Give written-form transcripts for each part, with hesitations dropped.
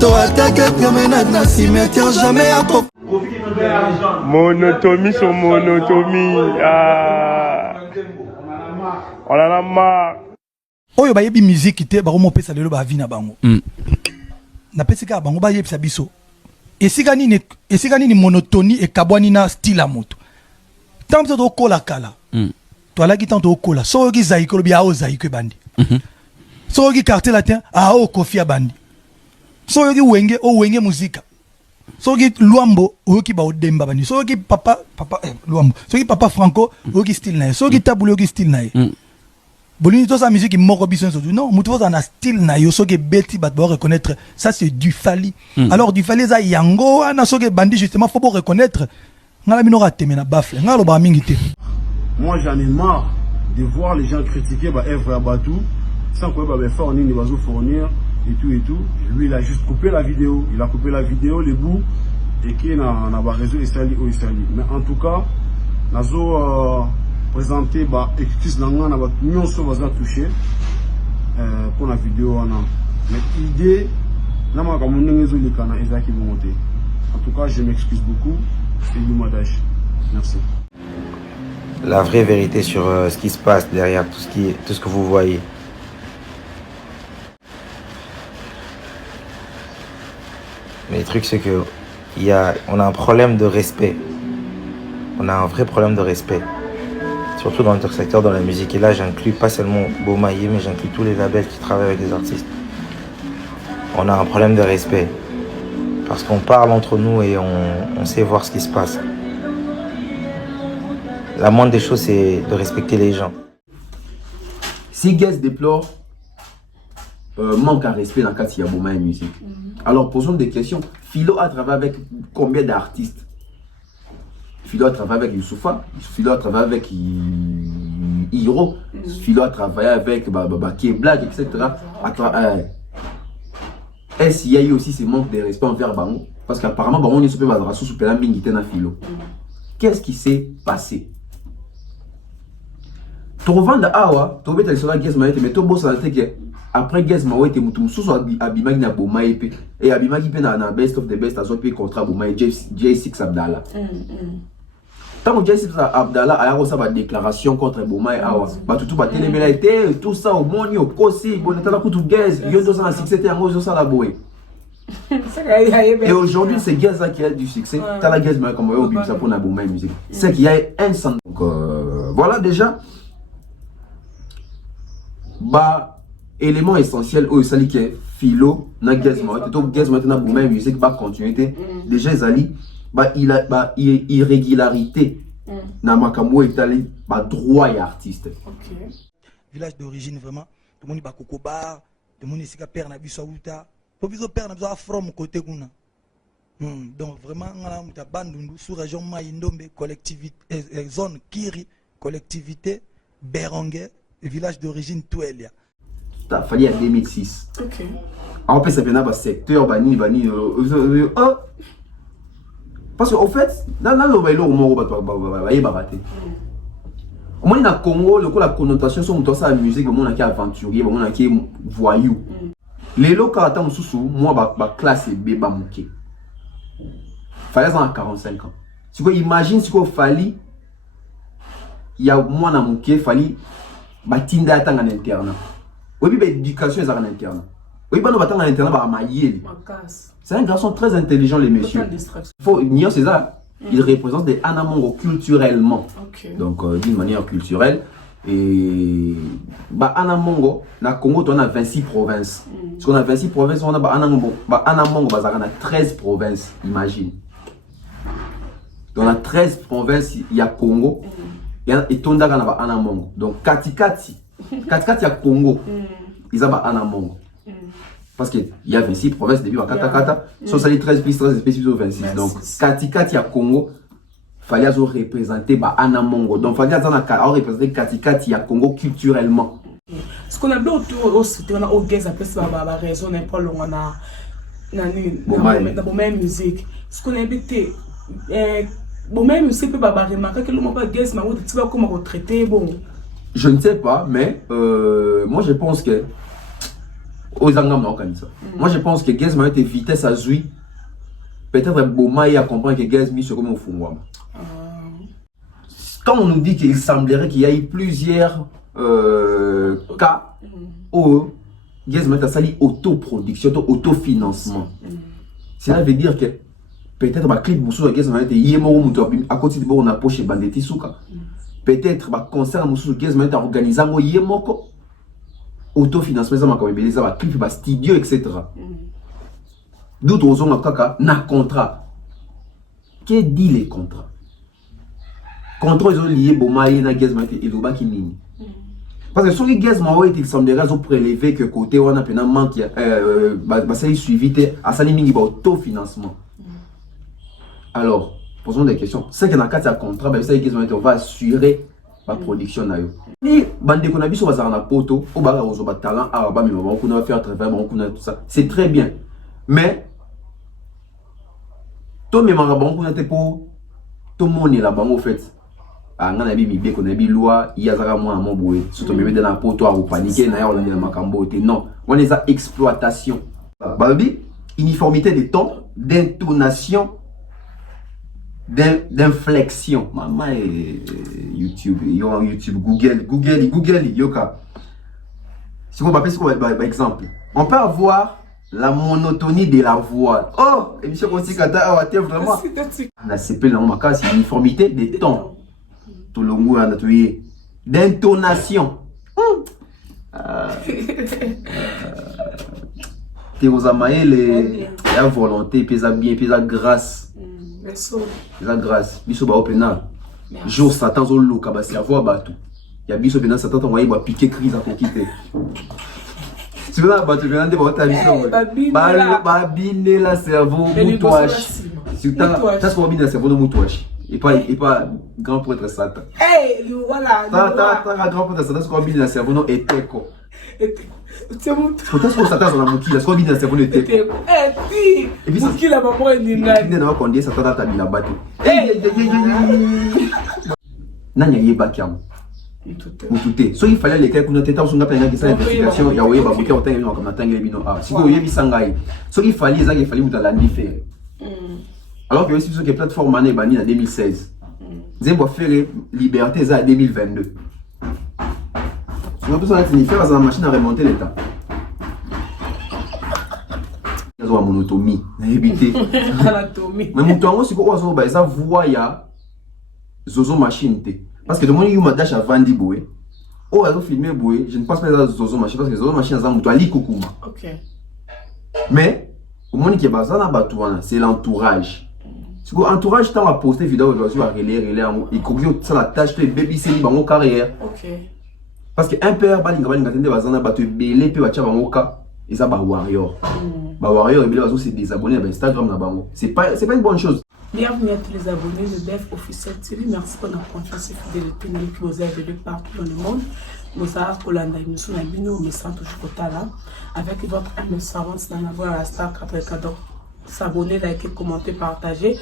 Toi attaque promenade na cimetière jamais à pop. Monotomie sur monotomie. Ah. On en a marre. Oyo ba yebi musique te ba mo pesa lelo ba vi na bango. Na pesa ka bango ba yebi sa biso. Esika nini monotonie et kabwani na style a moto. Tant to kola kala. To ala ki tant to kola. So ki zaiko lo bia o zaiko bandi. So ki quartier latin a o kofia bandi. So ki wenge muzika. So ki luambo o ki ba o demba bandi. So ki papa luambo. So ki papa franco o ki style na. So ki tabule o ki style na. Bolini to sa musique moko biso so non mutu za na style na yo so ke beti bat ba reconnaître ça c'est du Fally. Alors du Fally za yango na so ke bandi justement faut reconnaître ngala bino raté na bafle ngalo ba mingi te. Moi j'en ai marre de voir les gens critiquer bah Evra Batou sans quoi bah fournir ni bazo fournir et tout. Lui il a juste coupé la vidéo, les bouts et qui na ba réseau Isali. Mais en tout cas nazo présenter bah excuse nanga na ba nyonso baza touché pour la vidéo wana. Mais idée na ma comme ndenge likana ezaki monter. En tout cas, je m'excuse beaucoup et Youmadash. Merci. La vraie vérité sur ce qui se passe derrière tout ce que vous voyez. Mais le truc c'est que on a un problème de respect. On a un vrai problème de respect. Surtout dans notre secteur, dans la musique. Et là, j'inclus pas seulement Bomaye, mais j'inclus tous les labels qui travaillent avec des artistes. On a un problème de respect. Parce qu'on parle entre nous et on sait voir ce qui se passe. La moindre des choses, c'est de respecter les gens. Si Guess déplore manque à respect dans le cadre de Bomaye Musique, alors posons des questions. Philo a travaillé avec combien d'artistes? Philo a travaillé avec Youssoufa, Philo a travaillé avec Hiro, Philo a travaillé avec Black, etc. Est-ce qu'il y a eu aussi ce manque de respect envers Bango? Parce qu'apparemment, Bango n'est pas sous la mingi na Philo. Qu'est-ce qui s'est passé? Trovanda awa, to beta sur la Guess Maete, mais to boss a été que après Guess Maete, mutum sous Abimagi na Bomaye et Abimagi pe na best of the best a sorti contrat Bomaye J6 Abdallah. Tant que J6 Abdallah a reçu sa déclaration contre Bomaye awa, ba tout ba télémela été tout ça au moni au kosi, bon état la kutu Guess, yo do ça na succès en gros ça la boy. Et aujourd'hui c'est Guess qui a du succès. T'as la Guess mais comme au bim ça pour na Bomaye musique. C'est qu'il y a un centre. Donc voilà déjà. Bah élément essentiel au sali qui est Philo na Guess maintenant Bomaye musique va continuer déjà Zali bah il a bah irrégularité na makambo étalé bah droit et artiste. Village d'origine vraiment tout le monde ba koko bar tout le monde ici ka père na biso uta pour biso père na biso from côté kuna donc vraiment ngala muta bandundu sous région Maïndombe collectivité zone Kiri collectivité Berongue village d'origine Touelia. Ça fallu en 2006. OK. En plus ça vient dans secteur bani parce qu'en fait dans le bailo au Moro baraté. Au moins dans Congo le la connotation sur tout ça la musique au monde qui aventurier au monde qui voyou. Les locaux attendent sous moi ba classe B ba muké. Fallait en 45 ans. Si vous imaginez ce qu'il fallait il y a moi na muké fallait batinda atanga en internat. Oui, mais l'éducation est en internat. Oui, bah nous battons en internat bah maïel. C'est un garçon très intelligent les messieurs. Il faut nier c'est ça. Il représente des Anamongo culturellement. Donc d'une manière culturelle et bah Anamongo na Congo on a 26 provinces. Si on a 26 provinces on a bah Anamongo bah ça on a 13 provinces, imagine. Dans la 13 provinces il y a Congo. Et Tondaga na ba Anamongo. Donc katikati ya Congo. Ils ont ba Anamongo. Parce qu'il y a 26 provinces depuis Kata. Sont sali 13 plus 13 spécifiques au 26. Donc katikati ya Congo fallait représenter ba Anamongo. Donc fallait représenter katikati ya Congo culturellement. Ce qu'on a bien autour aussi on a au Guess après ça ba raison n'importe où on a na même musique. Ce qu'on a habité bon, même si peut pas remarquer que le mot pas Guess, mais tu vas comment retraiter bon. Je ne sais pas, mais moi je pense que aux Angam moi je pense que Gaz m'a été vitesse à Zui. Peut-être Bomaï a compris que Gaz mis sur comme au fond. Quand on nous dit qu'il semblerait qu'il y ait plusieurs cas où Gaz m'a été autoproduction, autofinancement. Cela veut dire que peut-être ma clip Moussou Gaz m'a été yémoro à côté de bon on a poché bandeti souka. Peut-être ma concert Moussou Gaz m'a été organisé en yémoko. Autofinancement, ça m'a comme belé, ça va clip, bah studio, etc. D'autres ont un contrat. Que dit les contrats? Contrats, ils ont lié Bomaï, na Gaz, et Loba qui nini. Parce que sur les Gaz, il semblerait qu'ils ont prélevé que côté, on a un manque, ça y suivi, à ça, il y a autofinancement. Alors, posons des questions. C'est qu'il y a un contrat, on va assurer la production. Ni bande qu'on a vu sur la poto, au bar aux talent, arabe, mais on va faire travail, on a tout ça. C'est très bien. Mais, tout le monde a pour tout le monde est là-bas, en fait. On a bien qu'on a bien loi, il y a un mois à mon boué. Surtout, mais dans la poto, à paniquer, on a des macambotes. Non, on est à exploitation. Balbi, uniformité des tons, d'intonation, d'inflexion. Maman YouTube, Google, yoka. Si on va faire par exemple, on peut avoir la monotonie de la voix. Oh, et monsieur Konsikata, vraiment. La CP, c'est l'uniformité des tons. Tout le monde a tué. D'intonation. La volonté, puis bien, puis la grâce. La grâce. Biso ba opena. Jour Satan zo loka ba cerveau ba tout. Ya biso bena Satan envoyé ba piquer crise à quitter. Tu vois ba tu viens de voir ta biso. Ba bine la cerveau moutouache. Si tu as ce bine la cerveau moutouache. Et pas grand prêtre Satan. Eh, voilà. Ta grand prêtre Satan ce bine la cerveau non était quoi. C'est mon peut-être que Satan dans la mouki, la bien c'est bon était. Et puis mouki la maman est ninga. Il n'a pas condé Satan dans ta bila bateau. Nanya yeba kiam. Mutute. So il fallait les quelques notes états sur n'a pas une investigation, ya oye ba buki autant il comme natanga les bino. Ah, si vous yebi sangai. So il fallait mutala faire. Alors que si ce que plateforme année banni en 2016. Zembo faire liberté ça en 2022. On a besoin de faire la machine à remonter l'état. Il y a une monotomie, éviter. Mais mon temps aussi quoi ça voit ya zozo machine té. Parce que le monde il m'a dash à vendre boué. Oh alors filmer boué, je ne pense pas à zozo machine parce que zozo machine ça muto ali kokuma. OK. Mais au monde qui est basé na batouana, c'est l'entourage. Si vous entourage tant à poster vidéo aujourd'hui à relire il couvre ça la tâche de baby c'est bango carrière. OK. Parce que un père balinga tende bazana ba te belé pe bacha bango ka eza ba warrior. Ba warrior ebele bazo se désabonner à Instagram na bango. C'est pas une bonne chose. Bienvenue à tous les abonnés de Dev Officiel TV. Merci pour notre confiance et fidélité qui nous aide de partout dans le monde. Nous avons Colanda et nous sommes nous me sentons toujours là avec votre humble servante dans la voix à la star 4 cadeaux. S'abonner, liker, commenter, partager.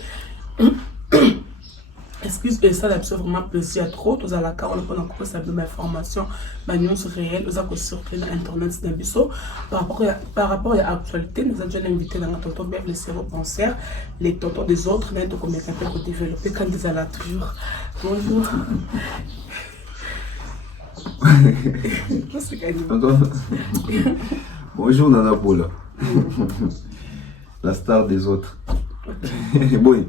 Excuse, et ça, c'est vraiment plaisir à trop. Tous à la carte, on a encore ça de l'information, ma news réelle, nous avons surpris Internet, c'est un biseau. Par rapport à l'actualité, nous avons déjà invité dans notre tonton, bien les séropenseurs, les tontons des autres, mais donc on est capable de développer quand ils allaient toujours. Bonjour. Bonjour Nana Paula. La star des autres. Bon.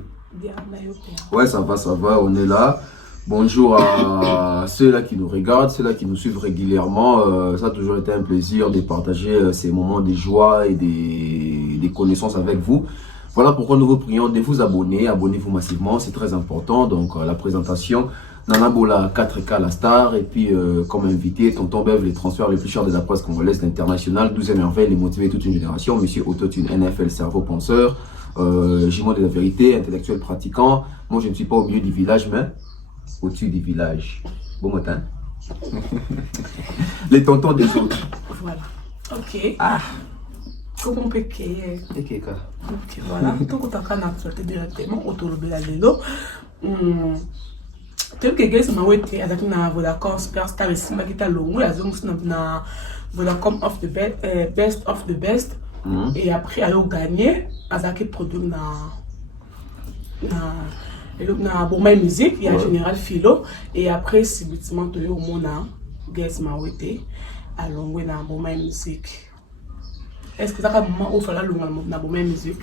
Ouais, ça va, on est là. Bonjour à ceux-là qui nous regardent, ceux-là qui nous suivent régulièrement. Ça a toujours été un plaisir de partager ces moments de joie et des connaissances avec vous. Voilà pourquoi nous vous prions de vous abonner. Abonnez-vous massivement, c'est très important. Donc la présentation, Nana Bola 4K la star. Et puis comme invité, Tonton Bev, les transferts les plus chers de la presse congolaise internationale. 12e merveille, les motiver toute une génération. Monsieur Autotune, NFL, cerveau penseur. Jumeau de la vérité, intellectuel pratiquant. Moi je ne suis pas au milieu du village mais au-dessus du village. Bon matin. Les tontons des autres. Voilà. Ok. Ah. Comment péquer. Ok, voilà. Donc on t'a actualité directement autour de la vélo. Tel que gars m'a été avec na Vodacom Superstar et Simba qui t'a longu à zone na Vodacom of the best of the best. Et après alors gagné azaki produit na Bomai musique il y a Général Philo et après subitement toyo mona Guess Mawete alongwe na Bomai musique. Est-ce que ça a un moment où il fallait na Bomai musique?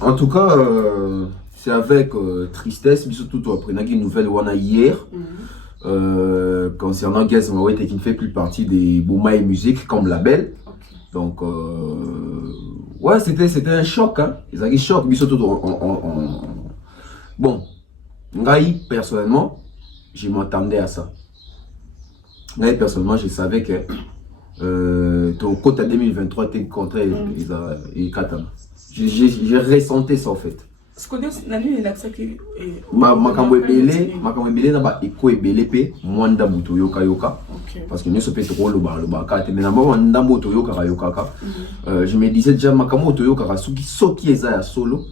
En tout cas c'est avec tristesse surtout après une nouvelle wana hier concernant Guess Mawete qui ne fait plus partie des Bomai musique comme label. Donc ouais, c'était un choc hein. Ils ont eu choc mais surtout bon, Ngaï personnellement, je m'attendais à ça. Ngaï personnellement, je savais que ton côté 2023 était contre les Katana. J'ai ressenti ça en fait. Ce qu'on dit, la nuit, il a ça qui Makambo ebele na ba eko ebele pe mwanda buto yoka yoka. Parce que nous sommes trop le bar kate mais na mwanda buto yoka yoka ka. Je me disais déjà makambo to yoka suki soki eza ya solo.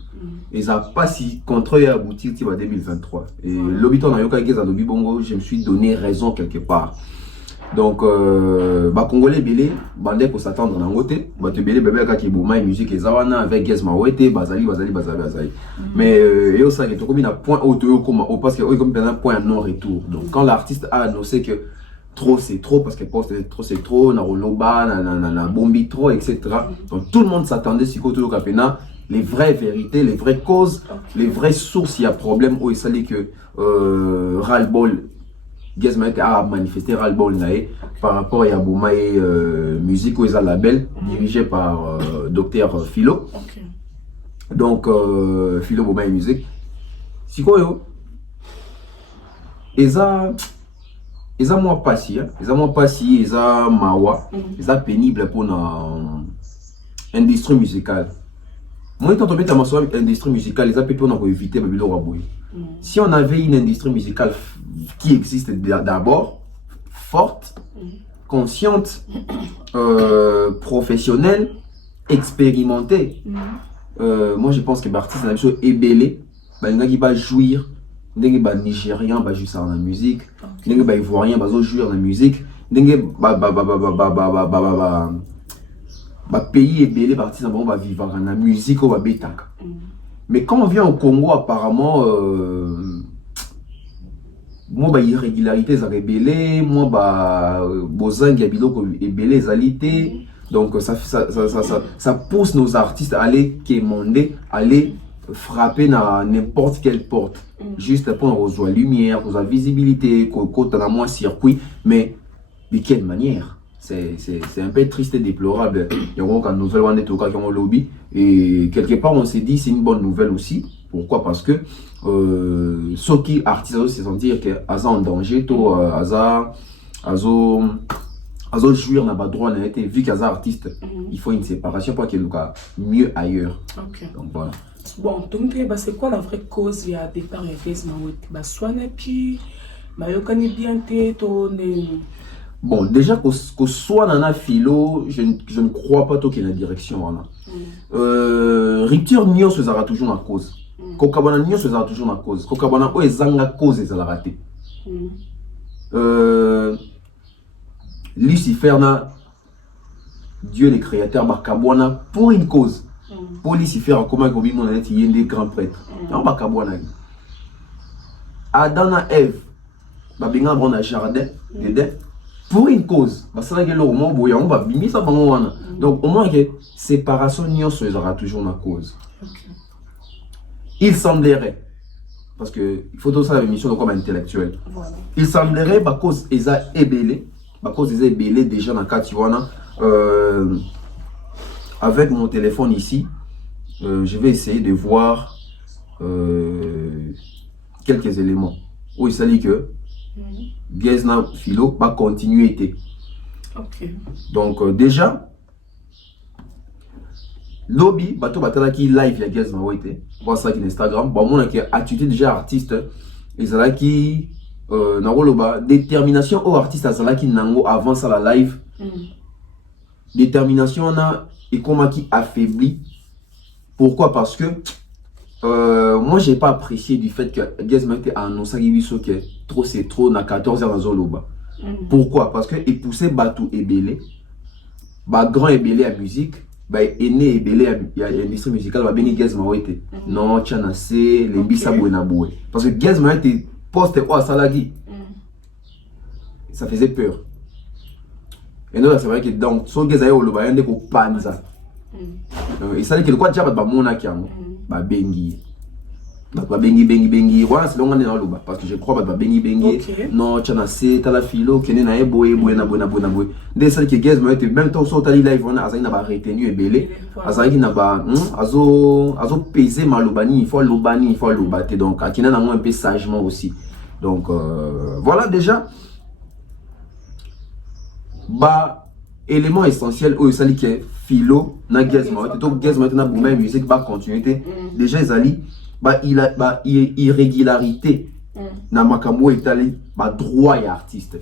Ils a pas si contre ya aboutir ti ba 2023. Et l'obito na yoka geza lobi bongo, je me suis donné raison quelque part. Donc ba congolais belé bandé pour s'attendre na ngote ba te belé bébé ka ki Bomai musique ezawana avec Guess Mawete bazali mais yo ça qui to comme na point auto comme parce que comme un point non retour. Donc quand l'artiste a annoncé que trop c'est trop parce que poste trop c'est trop na roloba na bombi trop etc. Donc tout le monde s'attendait si koto kapena les vraies vérités, les vraies causes, les vraies sources il y a problème où il s'allait que ras-le-bol Guess Mawete a manifesté ras-le-bol par rapport à Bomai musique où ils ont label dirigé par Dr Philo. Donc Philo Bomai musique. Si quoi yo? Ils ont moins passé, ils ont mawa, ils ont pénible pour l'industrie musicale. Moi, quand on met dans l'industrie musicale, ils ont pu éviter le rabouille. Si on avait une industrie musicale qui existe d'abord, forte, consciente, professionnelle, expérimentée, moi je pense que l'artiste a est belé, il va jouir, il va nigérien, va jouer ça dans la musique, il va ivoirien, va jouer dans la musique, il va pays est belé, l'artiste va vivre dans la musique, va bétac. Mais quand on vient au Congo, apparemment, moi, bah, irrégularité, ça rébellé, moi, bah, bozang, yabilo, ébélé, zalité. Donc, ça pousse nos artistes à aller quémander, aller frapper dans n'importe quelle porte. Juste pour qu'on soit lumière, qu'on soit visibilité, qu'on ait moins circuit. Mais de quelle manière? C'est un peu triste et déplorable. Il y a une nouvelle qui est au lobby. Et quelque part, on s'est dit c'est une bonne nouvelle aussi. Pourquoi? Parce que ceux qui artistes se sentir que Aza en danger, Aza jouir n'a pas droit, n'a été vu qu'Aza artiste, il faut une séparation pour qu'il soit mieux ailleurs. Donc voilà. Bon, donc c'est quoi la vraie cause? Il y a des départ et Guess Mawete. Soit puis, bien bon, déjà que soit dans la philo, je ne crois pas qu'il y ait une direction. Rupture Nyo se sera toujours la cause. Kokabana Nyo se sera toujours la cause. Kokabana o ezanga cause et ça l'a raté. Lucifer na Dieu le créateur bakabwana pour une cause. Pour Lucifer comment comme on a dit des grands prêtres. Non bakabwana. Adam et Ève babenga bon na jardin dedans. Pour une cause, donc au moins que séparation sera toujours la cause. Il semblerait, parce que il faut tout ça l'émission comme intellectuel. Il semblerait que cause eza ébélé, déjà dans Katiwana. Avec mon téléphone ici, je vais essayer de voir quelques éléments. Où il s'agit que Guess Philo va continuer. Donc déjà, lobby, bateau batala qui live ya Guess Mawete, voir ça qui Instagram, bon mon qui attitude déjà artiste, ils ont qui na détermination au artiste azala qui nango avant ça la live. Détermination na et comment qui affaibli. Pourquoi? Parce que moi j'ai pas apprécié du fait que Guess Mawete a annoncé que trop c'est trop na 14h dans Zoloba. Pourquoi? Parce que il poussait Batou et Belé bah grand et belé à musique bah aîné et belé à l'industrie musicale bah béni Gaz Mawete non tchana c'est les bisa buena boué parce que Gaz Mawete poste quoi salagi ça faisait peur et non c'est vrai que donc so Gaz ayo lo ba yande ko panza et ça dit que le quoi déjà bah mona kiango bah bengi bah bengi voilà c'est longa na loba parce que je crois bah bengi non tchana c'est ta la philo kene na eboé buena dès ça que Gaz Mawete même temps so tali live on a azali na ba retenu et belé azali na ba azo peser malobani il faut lobate donc akina na un peu sagement aussi donc voilà déjà bah élément essentiel au sali que philo na Gaz Mawete donc Gaz Mawete na bouma musique ba continuité déjà ezali bah il a bah irrégularité na makambo etali ba droit et artiste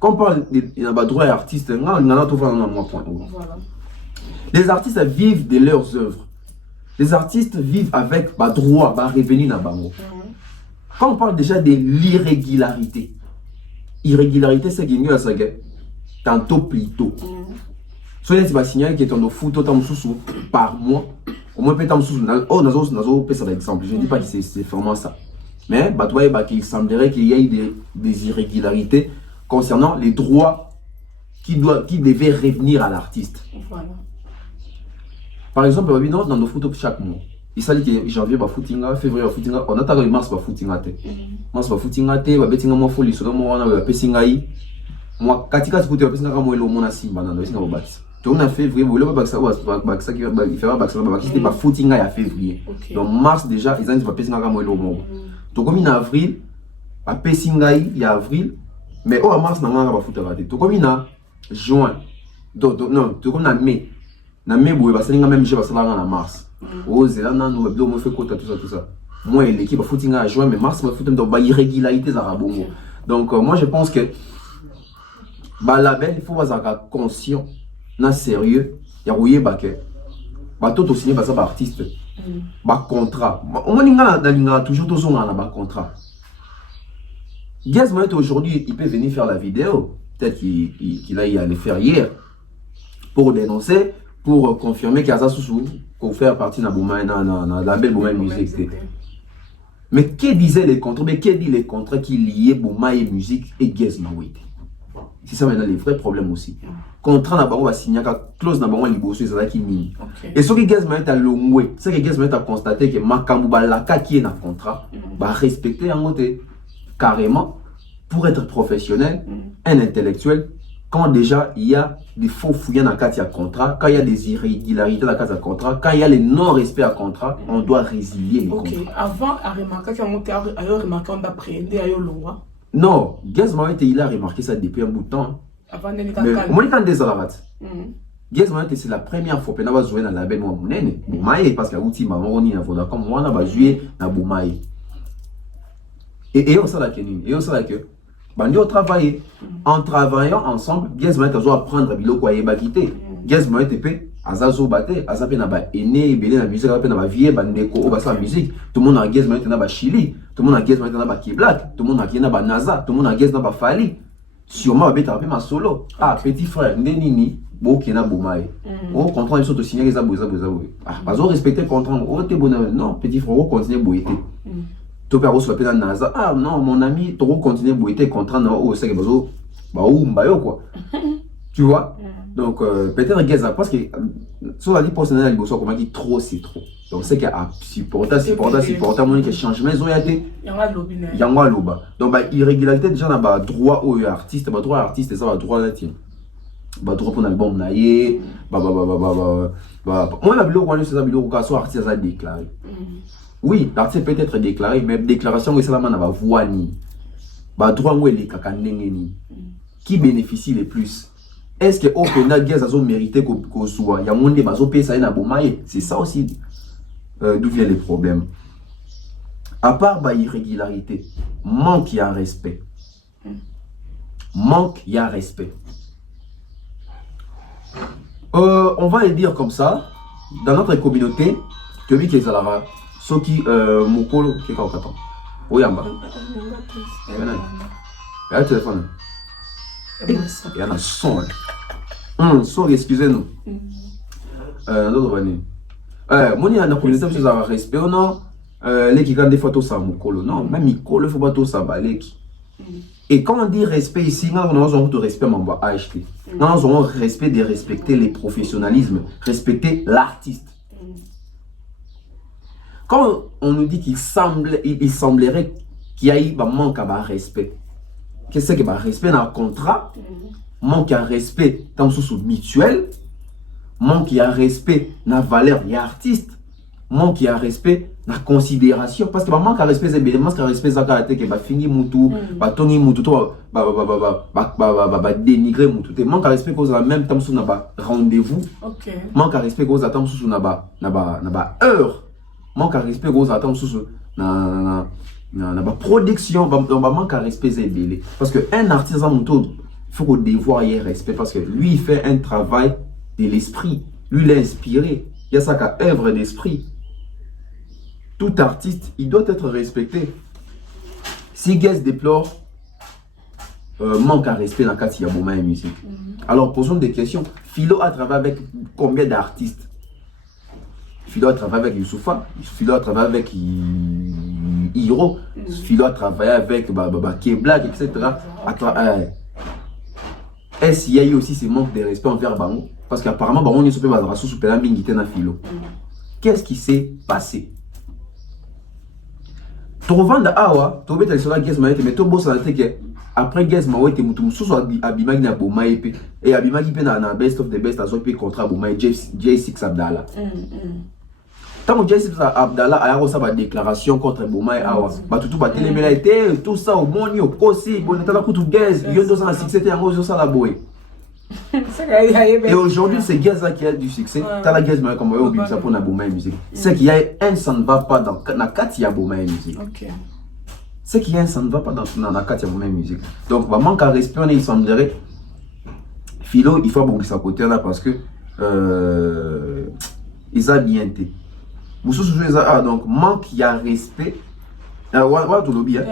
quand on parle de ba droit et artiste on tout voir dans mon point les artistes vivent de leurs œuvres les artistes vivent avec ba droit ba revenu na bango quand on parle déjà de l'irrégularité c'est qu'il y a ça tantôt plutôt soit tu vas signaler que ton foot autant par mois au moins peut-être nazo ça exemple je ne dis pas que c'est vraiment ça mais bah toi qu'il semblerait qu'il y ait des irrégularités concernant les droits qui devaient revenir à l'artiste. Voilà. Par exemple dans nos photos chaque mois il s'agit que janvier ba footinga février ba footinga on attend mars ba footinga te mars ba footinga te ba betinga mo foli so mo wana ba pesinga yi moi katika sikuti ba pesinga mo elo mona simba na besinga ba bati donc en février vous voulez pas ça qui va faire c'était pas footing à février donc mars déjà ils ont dit pas pesinga mo elo mo donc comme en avril ba pesinga il y a avril mais au mars na nga ba footera te donc comme en juin donc non donc comme en mai boye ba salinga même je ba salanga na mars oh zela na no ba mo fait quota tout ça moi l'équipe ba footing à juin mais mars ba footing donc ba irrégularité za rabongo donc moi je pense que bah label il faut avoir conscient na sérieux ya royer baké ba toto signé ba ça ba artiste ba contrat on linga toujours tozonga na ba contrat Gaz Mawete aujourd'hui il peut venir faire la vidéo peut-être qu'il a y aller faire hier pour dénoncer pour confirmer qu'il y a ça sous pour faire partie na bouma na label bouma musique mais qui disait les contrats mais qui dit les contrats qui liaient bouma et musique et Gaz Mawete. C'est ça maintenant les vrais problèmes aussi. Contrat na bango va signer clause na bango liboso ezala ki mini. Et ce que Gaz Mawete a longwe, c'est que Gaz Mawete a constaté que makambu balaka qui est na contrat va respecter en côté carrément pour être professionnel, un intellectuel quand déjà il y a des faux fouillants dans le contrat, quand il y a des irrégularités dans le contrat, quand il y a les non-respects à contrat, on doit résilier les contrats. Ok, avant à remarquer qu'on a appréhendé à Yolongwa. Non, Gaz Mawete il a remarqué ça depuis un bout de temps. Avant de Gaz Mawete c'est la première fois que nous avons joué dans la label Boumaye parce que l'outil m'a dit comme moi on a joué dans Boumaye. Et on sait que bandi au travail en travaillant ensemble Gaz Mawete a apprendre biloko ayeba kité. Gaz Mawete pe azazo baté azape na ba ene belé na musique azape na ba vie bandeko o ba sa musique tout le monde a Gaz Mawete na ba Chili tout le monde a Gaz Mawete na ba Kiblack tout le monde a na ba NASA tout le monde a Gaz na ba Fali sûrement ba beta ma solo ah petit frère ndenini bo kena Boumaye o contrat ils sont to signer ça boza ah bazo respecter contrat o te bon non petit frère o continuer boiter to père o soit na NASA ah non mon ami to continuer boiter contrat na o c'est que bazo ba ou mbayo quoi tu vois. Donc peut-être Gaz parce que sur la vie personnelle il comment dit trop c'est trop donc c'est qu'il y a supporter mon qui change mais yangwa loba donc bah irrégularité déjà na ba droit au artiste ça va droit là tiens ba droit pour l'album naie moi la bilo quand c'est ça bilo quand soit artiste ça déclaré oui l'artiste peut être déclaré mais déclaration que ça la na ba voix ni ba droit où les kakandengeni qui bénéficie le plus. Est-ce que au final Gaz a mérité qu'on soit? Il y a monde bazo payer ça na Boumaye. C'est ça aussi d'où viennent les problèmes. À part bah irrégularité, manque y a respect. On va le dire comme ça. Dans notre communauté, tu as vu qu'ils ont ce qui mokolo qui est au Qatar. Oyamba. Il y a un téléphone. Il y a un son. So, excusez-nous. Moi, il y a une communauté qui a respect, non? Les qui gardent des photos, ça mukolo. Non, même Mikolo, il faut pas tout ça, et quand on dit respect ici, nous avons de respect, on va acheter. Nous avons respect de respecter les professionnalismes, respecter l'artiste. Quand on nous dit qu'il semblerait qu'il y a eu un manque de respect, qu'est-ce que c'est respect dans le contrat? Manque de respect dans le sous mutuel, manque de respect dans la valeur des artistes, manque de respect dans la considération. Parce que manque de respect, c'est bien, manque de respect, c'est que va finir moutou, va tourner moutou, va dénigrer moutou. Manque de respect, cause la même temps sur un rendez-vous. Manque de respect, cause la temps sur une heure. Manque de respect, cause la temps sur une production. Manque de respect, c'est bien. Parce qu'un artiste, il faut devoir y respect. Parce que lui, il fait un travail de l'esprit. Lui, il est inspiré. Il y a ça qu'à œuvre d'esprit. Tout artiste, il doit être respecté. Si Guess déplore manque à respect dans le cas de Yabouma et musique, alors posons des questions. Philo a travaillé avec combien d'artistes? Philo a travaillé avec Youssoufa, Philo a travaillé avec Hiro, Philo a travaillé avec K-Black, etc. Est-ce qu'il y a eu aussi ce manque de respect envers Bango? Parce qu'apparemment, Bango n'est pas sous la mingité dans Philo. Qu'est-ce qui s'est passé? Trouvant awa, tu vas sur la Guess Maïte, mais tu vas que après Guess Maïte, tu vas abimagi na Bomaï et abimagi na best of the best as well contre Bomaï J6 Abdallah. Tant que J6 Abdallah a reçu sa déclaration contre Bomaï awa, tout va télémélaité, tout ça au moni au kosi, bon état la coup tout Guess, il y a 2 ans à succès et en gros ça la boue. Et aujourd'hui, c'est Gaza qui a du succès. T'as la Gaza comme au Bim, ça pour la Bomaï musique. C'est qu'il y a un ça ne va pas dans la Katia Bomaï musique. C'est qu'il y a un ça ne va pas dans la Katia Bomaï musique. Donc, bah, manque à respect, il semblerait. Philo, il faut beaucoup sa côté là parce que ils ont bien été. Vous souvenez donc manque à respect. Ouais, tout le bien.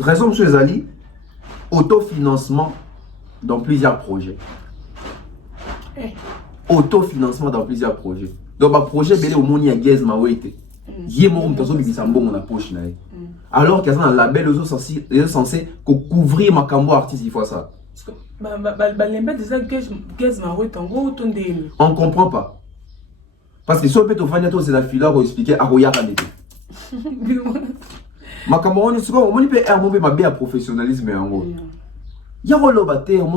Raison, monsieur Zali, autofinancement dans plusieurs projets. Autofinancement dans plusieurs projets. Donc, un projet, au monde, il y a Guess Maïte. Il y a mon poche. Alors qu'il y a un label, ils sont censés couvrir ma cambo artiste, il faut ça. On ne comprend pas. Parce que si on peut te faire c'est la fila pour expliquer à Royaka. Ma cambo, on peut faire un professionnalisme. Il y a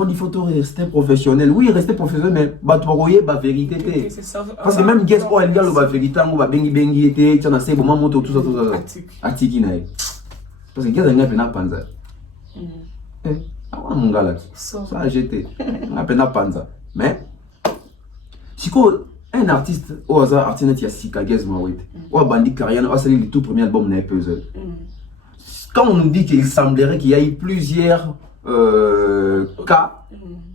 il faut rester professionnel. Oui, rester professionnel, mais tu vas la vérité. Parce que même Guess il y a la vérité, on va bengi, tu as un moment, tout ça. Atiki. Parce que Guess il y a un panza. Mon gars là, ça a jeté. On a panza. Mais, si un artiste, au hasard, artiste, il y a Sika Guess Maouite, ou Bandit Karian, c'est le tout premier album de Puzzle. Quand on nous dit qu'il semblerait qu'il y a eu plusieurs cas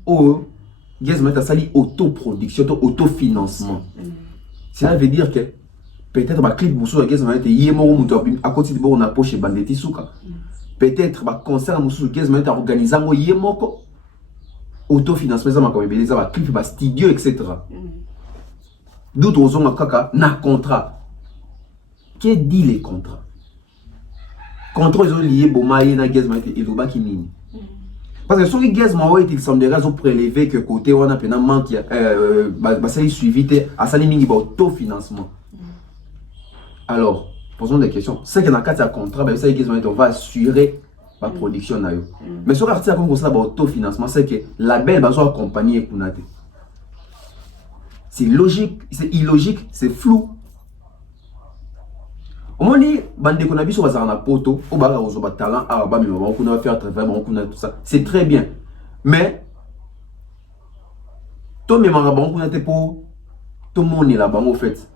où Guess Maouite a sali autoproduction, autofinancement. Cela veut dire que peut-être ma clip Moussou à Guess Maouite y est mort à côté de bon a poche Banditi Souka. Peut-être ma concert Moussou Guess Maouite a organisé un y est mort autofinancement ça m'a comme belé ça va clip va studio etc. D'autres ont kaka na contrat. Que dit les contrats? Contrat ils ont lié Bomaï na Guess Maouite et Loba Kinini. Parce que sur les Guess Maouite il semblerait qu'ils ont prélevé que côté on a pénal manque ça y suivi à ça mingi autofinancement. Alors posons des questions. C'est que dans le cas de contrat ça Guess Maouite on va assurer la production na yo. Mais sur l'article comme ça autofinancement c'est que la belle va accompagner Kunate. C'est logique, c'est illogique, c'est flou. Au moins, bande qu'on a vu sur la poto, au bar aux talent, on va faire travail, on a tout ça. C'est très bien. Mais, tout le monde tout le monde est là-bas, en fait.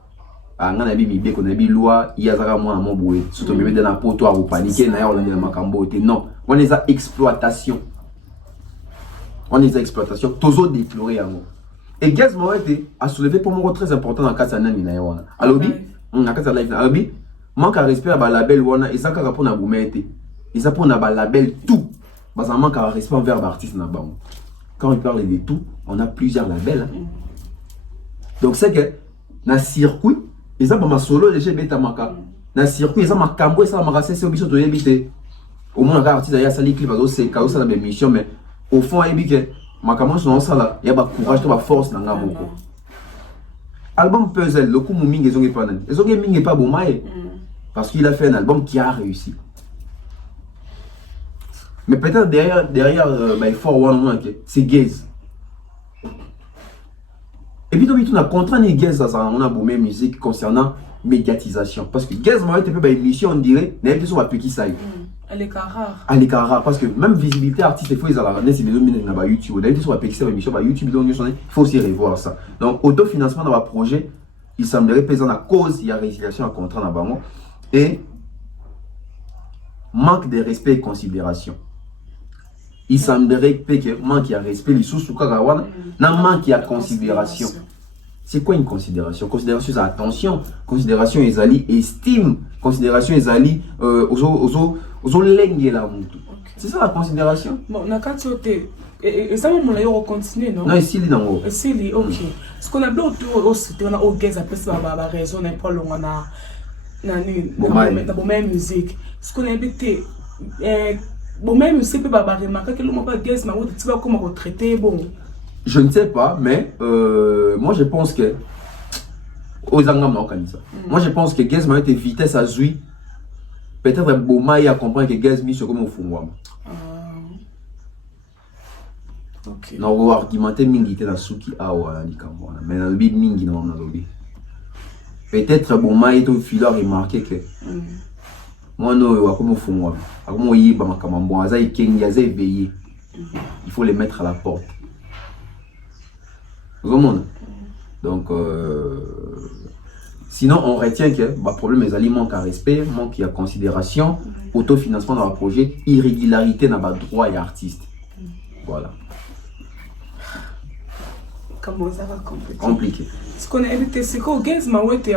On a mis qu'on a mis loi, il y a moi à mon boué. Surtout, on dans la poto, on paniquer, on a mis ma cambote. Non, on est à exploitation. On est à exploitation, toujours déploré à moi. Et Guess Maouite a soulevé pour moi très important dans le cas de Nani Naïwana. Alors, on a cas de live. Alors, manque à respect à la label Wana, et ça, quand on a boumé, et ça, pour on a label tout. Parce qu'on manque à respect envers l'artiste. quand il parle de tout, on a plusieurs labels. Hein. Donc c'est que dans le circuit, ils ont ma solo déjà betamaka. Dans le circuit, ils ont ma cambo et ça m'a rassé sur biso to éviter. Au moins un artiste d'ailleurs ça les clips parce que c'est ça la même mission mais au fond il dit que ma cambo sur ça là, il y a pas courage, pas force dans ngaboko. Album Puzzle, le coup Mouming ils ont pas nan. Ils ont Ming pas bon maï. Parce qu'il a fait un album qui a réussi. Mais peut-être derrière il faut avoir un nom c'est Gaze. Et puis on a contraint les Gaze on a boumé musique concernant médiatisation parce que Gaze m'a été fait une émission on dirait n'avait pas sur appliquer ça. Elle est rare. Elle est rare parce que même visibilité artiste il faut ils allaient c'est des domaines dans YouTube. On a été sur appliquer ça émission sur YouTube donc il faut aussi revoir ça. Donc autofinancement dans le projet, il semblerait pesant à cause il y a résiliation à contrat dans bango et manque de respect et considération. Il semblerait que manque de respect les sous kagawana n'a manque de considération. C'est quoi une considération? Considération c'est attention, considération ils allient estime, considération ils allient aux lengue la mutu. C'est ça la considération. Bon, na katiote et ça mon la yo continuer non? Non, ici li nango. Ici li OK. Ce qu'on a bien autour aussi on a au gaz après ça va raison n'est pas long on a nani dans même musique. Ce qu'on a habité bon même c'est pas remarquer que le mot pas gaz mais tu vas comment traiter bon. Je ne sais pas mais moi je pense que aux angam na kanisa. Moi je pense que gaz m'a été vitesse à zui. Peut-être Bomaï a compris que gaz mis sur comme au fond. OK. Na on argumenter mingi te na suki awa ni kamwana mais na bi mingi na lobby. Peut-être Bomaï to filo remarquer que moi no wa comme au fond comme yi ba makamambo aza ikengi aza éveillé. Il faut les mettre à la porte. Vous comprenez? Donc sinon on retient que le problème est ali manque à respect, manque à considération, autofinancement dans le projet, irrégularité dans le droit et artiste. Voilà. Comment ça va compliqué. Ce qu'on a évité c'est que gaz ma wete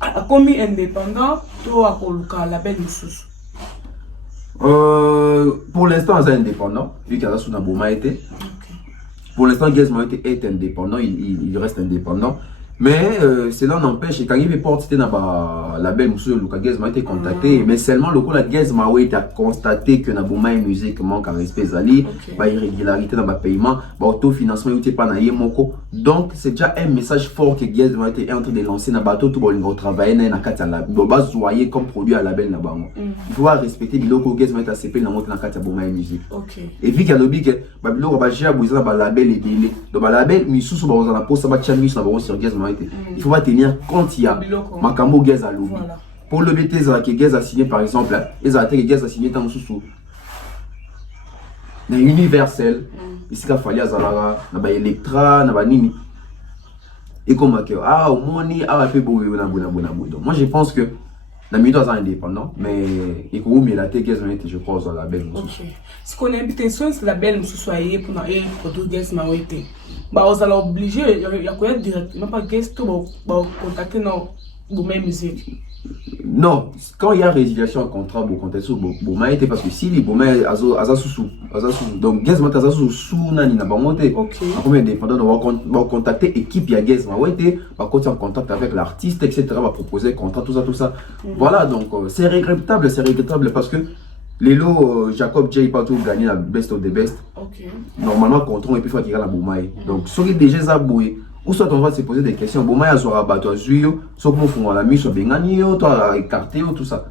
à commis indépendant toi à colocar label mususu. Pour l'instant c'est indépendant vu qu'il a sous Naboma été. Pour l'instant, Gazma est indépendant, il reste indépendant. Mais cela n'empêche, quand il porte, c'était dans la belle monsieur, le Gazma a été contacté. Mais seulement le coup, la Gazma a constaté que Naboma et musique manque à respect Zali, irrégularité dans le paiement, autofinancement, il n'était pas dans Moko. Donc, c'est déjà un message fort que Gazma est en train de lancer dans le bateau, tout le monde travaille dans la carte à la base, voyez comme produit à la belle Nabango. Il faut respecter les locaux Gazma est ACP dans la carte à Boma et musique. Et vu qu'il y a l'objet que Babylon va gérer à la label et délai. Donc, la label, mais sous on a posé ça, sur Gazma. Il faut pas tenir compte, il y a Makambo Gaz à l'eau. Pour le BT, que Gaz a signé par exemple, les articles que Gaz a signé dans sous dans Universel, ici qu'il fallait à Zalara, dans Electra, dans Nini. Et comme que au moins ni a fait beau donc moi je pense que la musique est indépendant mais et que mais la Gaz je crois dans la belle. OK. Ce qu'on a invité sur la belle soyez pour produire Gaz ma été. Bah on va obligé il y a quoi directement pas guest pour contacter nos même musique. Non, quand il y a résiliation en contrat pour contacter Boma était parce que si les Boma azasu donc Gaz ma azasu sous nani na ba monter. OK. Comme indépendant on va contacter équipe ya Gaz ma était va continuer en contact avec l'artiste etc. va proposer contrat tout ça. Voilà donc c'est regrettable parce que les lots Jacob J pas tout gagné la best of the best. OK. Normalement contrôle et puis faut qu'il y a la Bomaï. Donc ceux qui déjà zaboué ou soit on va se poser des questions Bomaï a sera battu à Zuyo, soit comment font la mise sur Bengani toi écarté tout ça.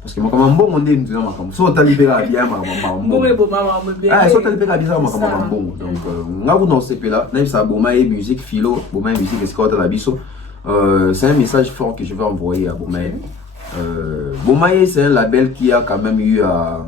Parce que moi comme bon on dit nous comme soit tu libéré bien ah soit tu libéré bien bon donc on a vous dans ce là même ça Bomaï musique philo Bomaï musique escorte la biso c'est un message fort que je vais envoyer à Bomaï. Bomaï c'est un label qui a quand même eu à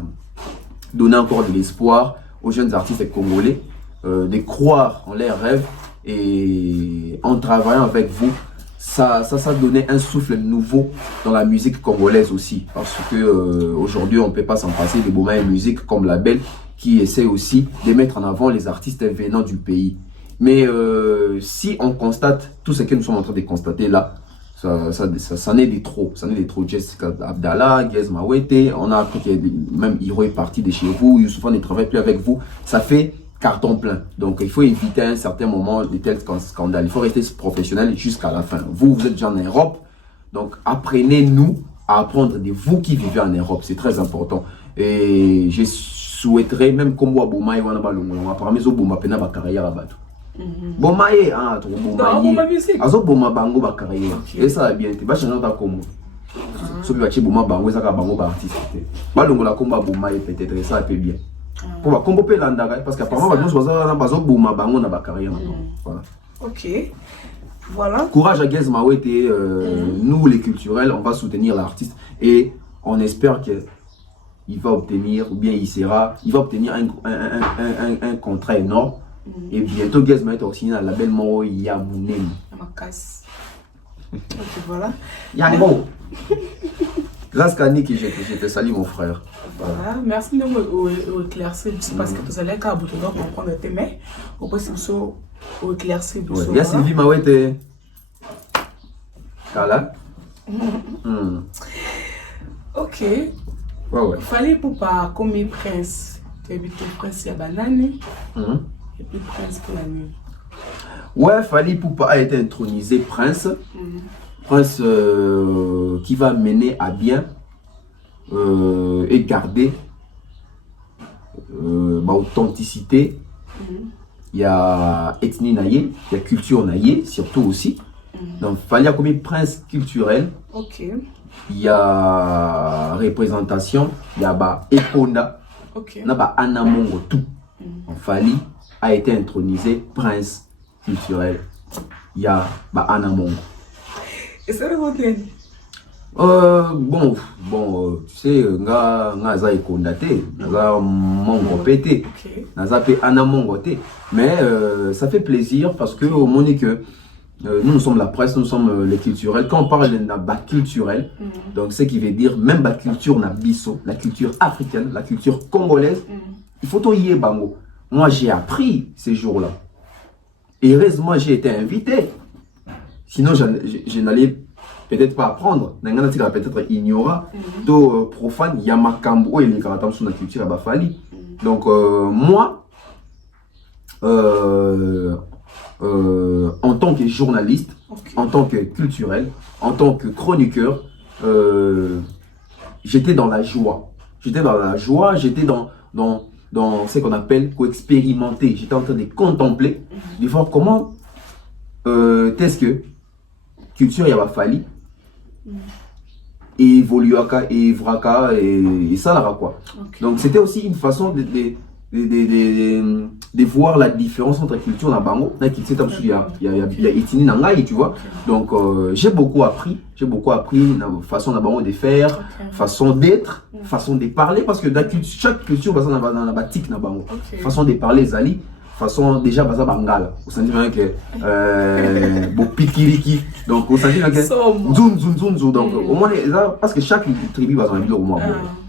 donner encore de l'espoir aux jeunes artistes congolais de croire en leurs rêves et en travaillant avec vous ça donnait un souffle nouveau dans la musique congolaise aussi parce que aujourd'hui on ne peut pas s'en passer de Bomaï musique comme label qui essaie aussi de mettre en avant les artistes venant du pays mais si on constate tout ce que nous sommes en train de constater là ça n'est des trop. Ça n'est des trop. Jessica Abdallah, Gez Mawete, on a appris que même Hiro est parti de chez vous, Youssoufan ne travaille plus avec vous. Ça fait carton plein. Donc il faut éviter à un certain moment de tels scandales. Il faut rester professionnel jusqu'à la fin. Vous êtes déjà en Europe, donc apprenez-nous à apprendre de vous qui vivez en Europe. C'est très important. Et je souhaiterais même comme moi, Bomaï, on a apparemment Boma Pena ba carrière à battre. Bomaï, ah, tu Bomaï. Azo Boma Bango ba carrière. Et ça va bien. Tu vas changer ta combo. Ce qui va chez Boma Bango, ça va Bango ba artiste. Balongo la comba Bomaï peut-être ça peut bien. Pour va combo pe landa parce qu'apparemment va nous choisir na bazo Boma Bango na ba carrière maintenant. Voilà. OK. Voilà. Courage à Gez Mawete, nous les culturels, on va soutenir l'artiste et on espère qu'il va obtenir, ou bien il va obtenir un contrat énorme. Et bientôt Gez Mawete aussi dans la label Moro Yamounem. Ok, voilà. Yambo. Grâce à Nick, je te salue mon frère. Voilà. Merci de me éclaircir parce que vous allez à bout de comprendre tes mains. Au possible, au éclaircir. Il y a Sylvie Mawete. Kala. Ok. Ouais. Il fallait pour pas comme prince. Tu habites prince à banane. Et puis prince pour la nuit. Ouais, Fally Ipupa a été intronisé prince. Prince qui va mener à bien et garder l'authenticité. Il y a ethnie naïe, il y a culture naïe, surtout aussi. Donc, Fally a comme prince culturel. Ok. Il y a représentation, il y a Ekonda, ok. Il y a Anamongo, tout. Fally a été intronisé prince culturel. Il y a Anamongo. Et ça le modèle? Tu sais, Naza Ekonda te, Naza Mongo pété, Naza pe Anamongo te. Mais ça fait plaisir parce que au moins que nous sommes la presse, nous sommes les culturels. Quand on parle de la culturel, donc ce qui veut dire même la culture nabiso, la culture africaine, la culture congolaise, il faut tout y aller bango. Moi j'ai appris ces jours-là. Et heureusement j'ai été invité. Sinon je n'allais peut-être pas apprendre. Peut-être ignora. Tout profane, il y a ma cambo et les karatam sur la culture à Bafali. Donc moi, en tant que journaliste, en tant que culturel, en tant que chroniqueur, j'étais dans la joie. J'étais dans la joie, j'étais dans ce qu'on appelle co-expérimenter. J'étais en train de contempler, de voir comment est-ce que culture yaba Fally et évoluaka et vraka et ça là quoi. Donc c'était aussi une façon de voir la différence entre culture et bango. Il y a Itini Nangai, tu vois. Donc j'ai beaucoup appris la façon de bango de faire, façon d'être, façon de parler, parce que dans chaque culture basa na batik na bango. Façon de parler zali, façon déjà basa bangala. Au sens que bo pikiriki. Donc au sens que zoom. Donc au moins parce que chaque tribu basa na bilo au moins.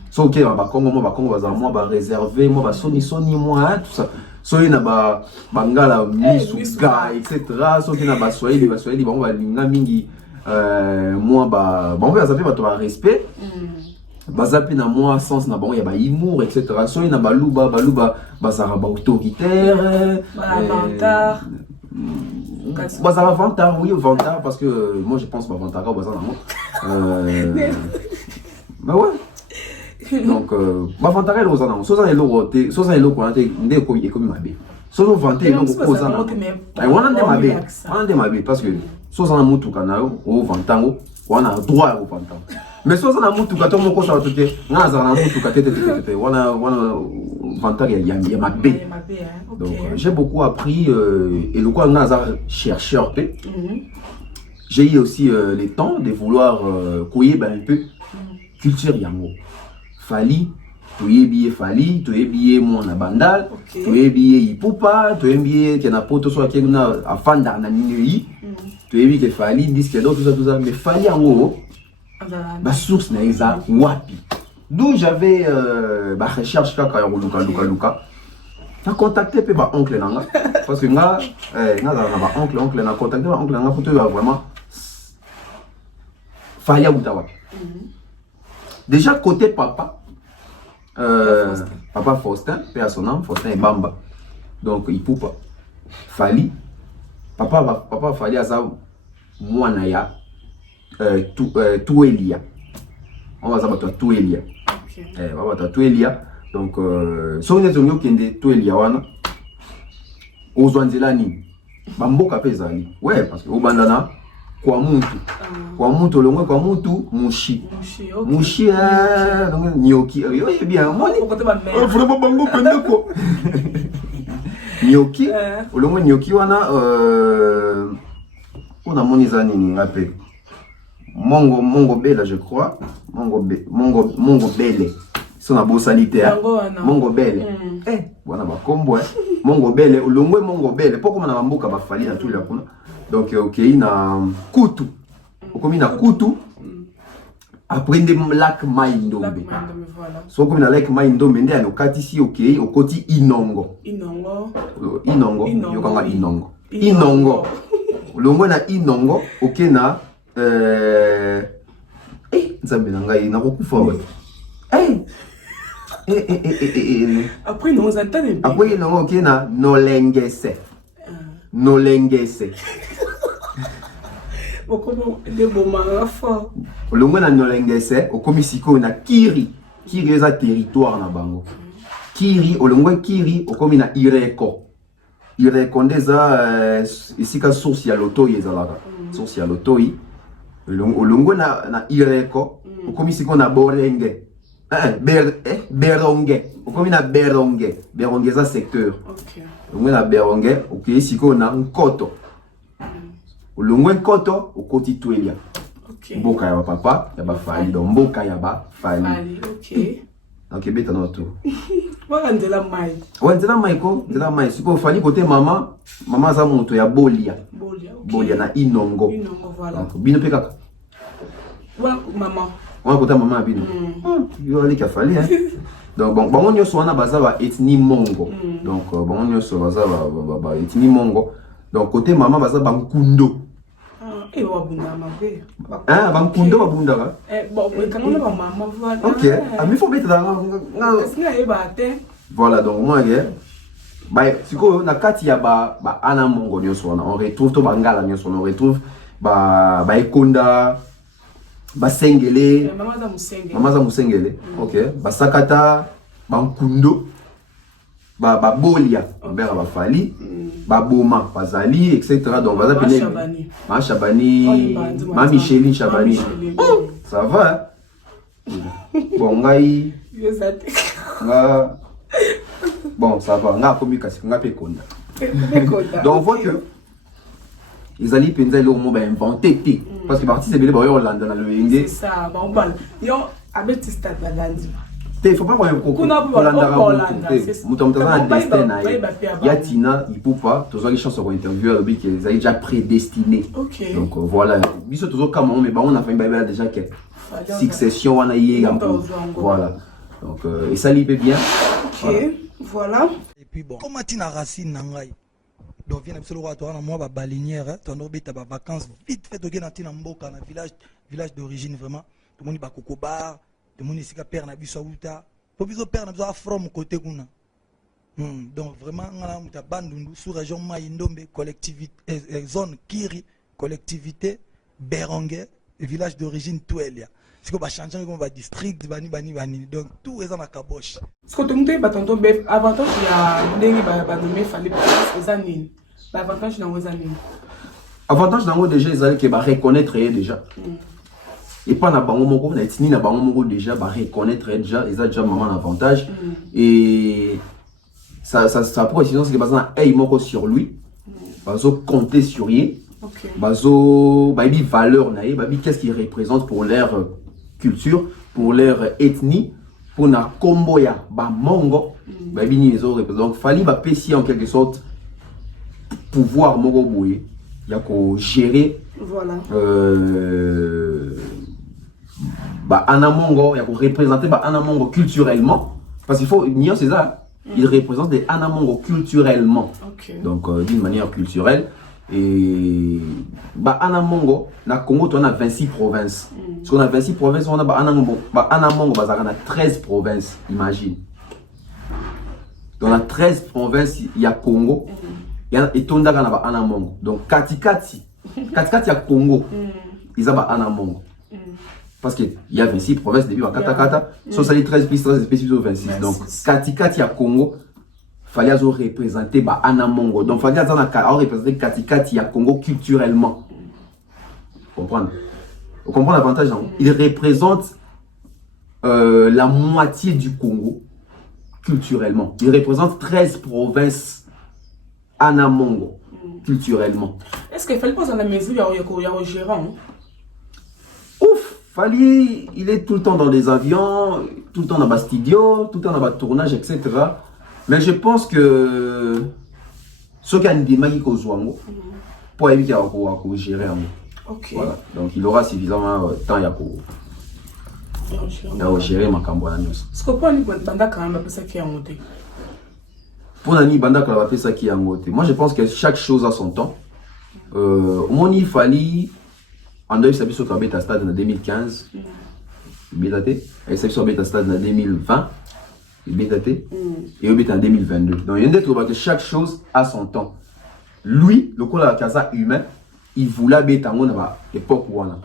So ok, Congo moi réservé, moi soni moi tout ça. So il na bangala misuga etc. So il na Swahili bon va linga mingi moi bon va zapi ba respect. Bazapi na moi sens na bon ya humour etc. So il na baluba bazara autoritaire, vantard. Bazara vantard, oui vantard parce que moi je pense vantard bazara moi. Bah ouais. Donc vantard les ozana soza elokote soza elokote ndeko ekomi mabe sozo vanter eloko kozana ai wana nde mabe parce que soza na mutuka na yo o vantango wana droit ya vantango mais soza na mutuka to moko sa toke ngaza na mutuka tete wana vantar ya mabe. Donc j'ai beaucoup appris et le quoi ngaza chercheur pe j'ai eu aussi le temps de vouloir couiller un peu culture yango. Fally, tu es billet mon bandal, tu es billet Ipupa, tu es billet qui n'a pas tout soit qui n'a afin d'ananier, tu es billet Fally, disque tout ça, mais Fally en haut, ma source n'est pas wapi. D'où j'avais ma recherche quand Luka. T'as contacté ma oncle nanga parce que oncle n'a contacté ma oncle nanga pour te vraiment Fali Aoutawa. Déjà, côté papa, papa Faustin, père à son âme, Faustin et Bamba. Donc, il peut pas. Fali. Papa Fali à ça, moi, Naya, tout Elia. On va savoir tout Elia. On va savoir tout Elia. Donc, si on est tout Elia, aux Anzelani, Bamboka Pezali. Ouais, parce que au Bandana, kwa muntu longwe kwa muntu mushi donc nyoki yo bien moi vraiment bango pendeko nyoki longwe nyoki wana on a moniza nini ngape mongo bela je crois mongo bele son abo sanitaire mongo bele bwana bakombo mongo bele longwe mongo bele poko na bamboka bafali na tout la kuna. Donc, ok, na Kutu. Comme na Kutu, après des lac Maïndombe. So comme na lac Maïndombe, ndé no kati si ok, au koti Inongo. Inongo, yokanga Inongo. Inongo. Longo na Inongo, ok na nzambe na ngai na kokufa we. Après nous entendons. Après Inongo ok na Nolengese. Nolengese. Olongo na Nolengese, okomisiko na Kiri. Kiri eza territoire na bango. Kiri, olongo Kiri, okomi na Ireko. Ireko ndeza isika source ya loto yezalaka. Source ya loto yi. Olongo na Ireko, okomisiko na Borenge. Beronge. Okomi na Beronge. Beronge eza secteur. Olongo na Beronge, okisiko na Nkoto. Olongwe Nkoto, okoti Tuelia. Mboka ya papa, ya ba Fali, donc mboka ya ba Fali. Ok. Donc beta no to. Wa ndela mai. Wa ndela mai ko, ndela mai. Siko Fali côté mama za moto ya Bolia. Bolia na Inongo. Inongo voilà. Donc bino pe kaka. Wa mama. Wa côté mama bino. Yo ali ka Fali hein. Donc bon, bango nyoso wana baza ba ethnie Mongo. Donc bango nyoso baza ba ethnie Mongo. Donc côté maman baza Bankundo. Bankundo babunda. Bon, quand on a maman voilà. OK. Mais faut mettre dans voilà donc moi bah siko na kati ya ba ana mongo nyoso on retrouve to bangala nyoso on retrouve ba ekonda ba sengele mama za musengele. OK. Ba sakata Bankundo ba Bolia mbera ba Fali ba Boma bazali etc. donc baza pene ma Chabani ma Micheline Chabani ça va bon ngai nga bon ça va nga communication nga pe konda donc on voit que ils allaient penser le mot inventé parce que parti c'est bien ba Hollande dans le indé c'est ça bon yo avec ce stade balandi. Il faut pas qu'on Yatina, il peut pas, tous les chances sur interview avec qu'ils avaient déjà prédestiné. Donc voilà, ils sont toujours comme mais on a fait une déjà que succession on a eu voilà. Donc et ça lui bien. OK, voilà. Et puis bon, comment tu n'as racine nangai. Donc viens absolument toi na moi ba balinière, ton orbite ba vacances vite fait de na mboka na village d'origine vraiment. Tout le monde ba kokobar. Le monde ici qui perd na biso uta pour biso perd na biso from côté kuna donc vraiment ngala muta bandundu sous région Maïndombe collectivité zone Kiri collectivité Beronge village d'origine Tuelia c'est que ba changer comme ba district bani donc tout est dans la caboche ce que tu me ba tonton be avantage ya ndenge ba nommer Fali les années ba avantage na wezanini avantage nango déjà ils allaient que ba reconnaître déjà et pas na bango moko na etini na bango moko déjà ba reconnaître déjà ils ont déjà maman avantage et ça pour sinon c'est que bazana hey moko sur lui bazo compter sur lui bazo ba bi valeur na ba bi qu'est-ce qu'il représente pour leur culture pour leur ethnie pour na kombo ya ba mongo ba bi ni les autres donc Fali ba pesi en quelque sorte pouvoir moko boye ya ko gérer voilà bah Anamongo, il y a pour représenter bah Anamongo culturellement parce qu'il faut nier c'est ça il représente des Anamongo culturellement donc d'une manière culturelle et Bah Anamongo, na Congo, on a 26 provinces. Parce qu'on a 26 provinces, on a Anamongo, bah, on a 13 provinces, imagine. Dans la 13 provinces, il y a Congo. Et Tondaga na ba Anamongo. Donc Katikati ya Congo. Ils ont ba Anamongo. Parce qu'il y a 26 provinces depuis Kata. Sauf ça les 13 plus 13 spécifiques 26. Donc Katikati ya Congo. Fallait représenter ba Anamongo. Donc fallait représenter Katikati ya Congo culturellement. Vous comprenez? Vous comprenez l'avantage? Il représente la moitié du Congo culturellement. Il représente 13 provinces Anamongo culturellement. Est-ce qu'il fallait pas dans la maison, il y a un gérant? Ouf, Fali, il est tout le temps dans les avions, tout le temps dans le studio, tout le temps dans le tournage, etc. Mais je pense que ce qui a une démarque au Zouango, pour éviter à gérer. Ok. Voilà. Donc il aura suffisamment de temps à gérer ma campagne. Est-ce que pour nous, banda quand même, ça qui est en monté? Pour Nani Banda ça qui est en monté. Moi je pense que chaque chose a son temps. Mon il fallait en 2000 sur le bêta stade en 2015. Bétaté. Et ça sur le bêta stade en 2020. Bétaté. Et au bêta en 2022. Donc il y a que chaque chose a son temps. Lui, le coup de la casa humain, il voulait bêta à l'époque où on a.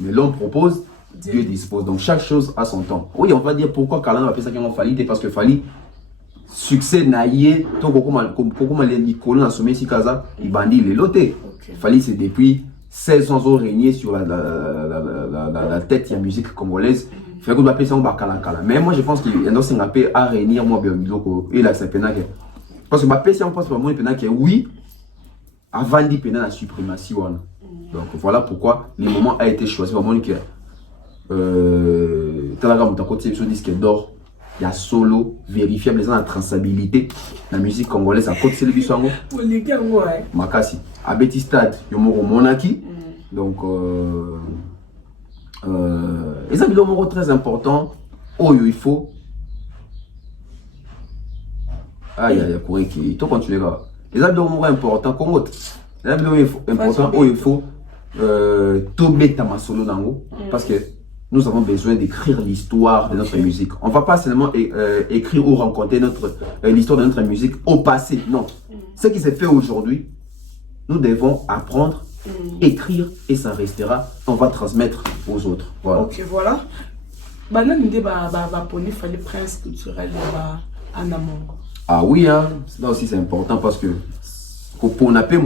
Mais l'homme propose, Dieu dispose. Donc chaque chose a son temps. Oui, on va dire pourquoi Kalan a fait ça qui a fallu, parce que Fali succès naïe, tout comme les Nicolas a sommé si Kaza, il bandit les lotés. Fali c'est depuis 1600 ans régné sur la tête de la musique congolaise. Il faut qu'on appelle ça un bakala. Mais moi je pense qu'il y a un appel à réunir moi bien et là c'est pénal. Parce que ma PC on pense pas moi pénal que oui avant d'y pénal la suprématie. Donc voilà pourquoi le moment a été choisi vraiment que talaga mutakoti sur disque d'or. Il y a solo, vérifiable, la traçabilité. La musique congolaise, à côté de Biswango. Makasi. À Betty Stade, il y a Monaki. Donc, les habitants très important. Oh, il faut. Ah, il y a Corée qui. Il faut continuer là. Les habitants importants, Congo. Les habitants importants, oh, il faut. Tomber ta solo nango. Parce que. Nous avons besoin d'écrire l'histoire de notre musique. On ne va pas seulement écrire ou rencontrer l'histoire de notre musique au passé. Non. Ce qui s'est fait aujourd'hui, nous devons apprendre, écrire et ça restera. On va transmettre aux autres. Voilà. Ok, voilà. Ah oui, hein. Là aussi c'est important parce que pour n'a pas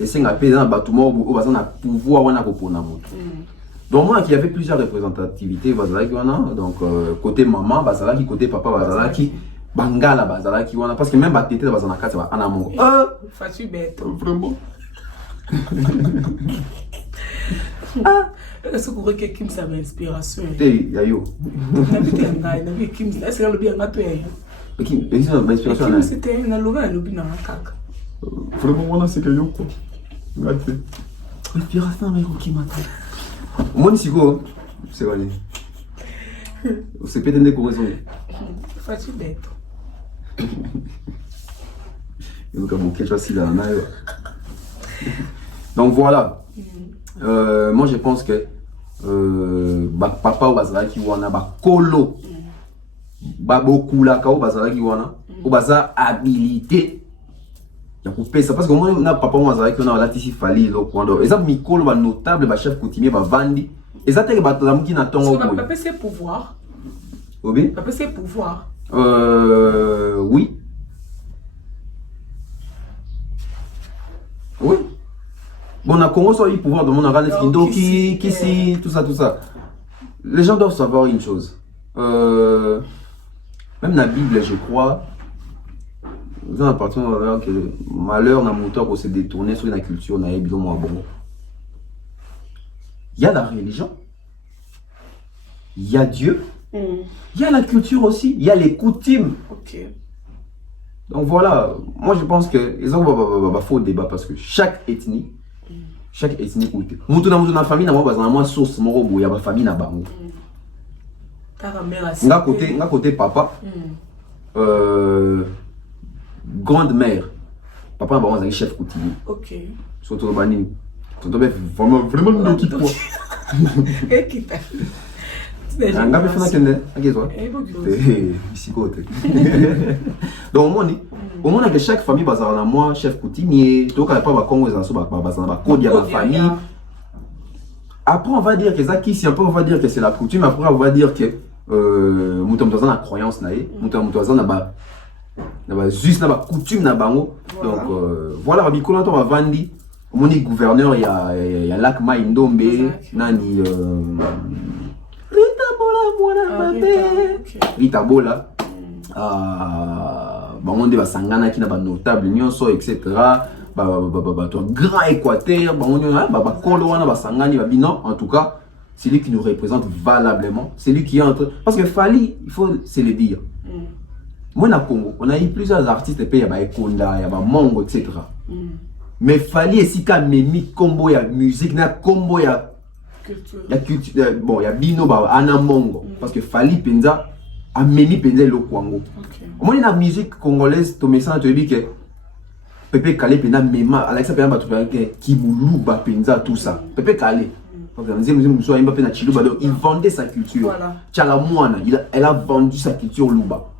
et c'est un peu dans le bâtiment où on a pouvoir on a pour donc moi il y avait plusieurs représentativités donc côté maman bazalaki côté papa bazalaki bangala bazalaki parce que même batete bazalaka c'est anamongo fatu bête vraiment est-ce que quelqu'un qui me ça inspiration té yayo na bité ngai na bité kim est-ce que le bien ngato ya qui inspiration c'était na loba na lobi na kaka vraiment moi c'est que yo quoi ngate inspiration mais qui m'attend moi ici quoi c'est quoi c'est peut-être des corrections fatu bête donc voilà moi je pense que papa ou bazalaki wana ba kolo ba beaucoup la ka ou bazalaki wana ou baza habilité ya couper ça parce que moi na papa ou bazalaki wana la tisi fali lo kwando exemple mikolo ba notable ba chef coutumier ba vandi ezate ba tolamuki na tongo ko papa c'est pouvoir oui papa c'est pouvoir oui. Oui. Bon, on a Congo sur le pouvoir de mon arène, qui tout ça. Les gens doivent savoir une chose. Même la Bible, je crois, vous en appartenez que malheur n'a moteur pour se détourner sur la culture, n'a bon. Il y a la religion, il y a Dieu, il y a la culture aussi, il y a les coutumes. Ok. Donc voilà, moi je pense que ils ont faux débat parce que chaque ethnie coûte. Mutu na famille na moi source moko boya ba famille na bango. Nga côté papa. Grande mère. Papa na bango chef coutumier. OK. Surtout banini. tonton bef vraiment ndoki quoi ekita ngapi fana kende akezwa ici côté donc au moins que chaque famille bazala na moi chef coutumier toka pas ba Congo za so ba bazala ba code ya ba famille. Après on va dire que ça qui si après on va dire que c'est la coutume, après on va dire que mutamtoza na croyance na ye mutamtoza na ba juste na ba coutume na bango. Donc voilà babikola to ba vandi mon gouverneur il y a Lac Maindombe nani Rita Bola bango nde basangana ki na ba notable nyonso etc. Grand Équateur bakolo wana basangani babino. En tout cas c'est lui qui nous représente valablement, c'est lui qui est entre parce que Fally il faut se le dire. Moi na Congo on a eu plusieurs artistes et il y a ba Ekonda, il y a ba Mongo etc. Mais Fally esika memi combo ya musique na combo ya culture bon ya bino ba ana Mongo parce que Fally penza a memi penza le Kwango. Moi na musique congolaise to message te dit que Pepe Kale pena mema Alexa pena batu qui muluba penza tout ça. Pepe Kale il vendait sa culture. Tchalamouana, elle a vendu sa culture luba.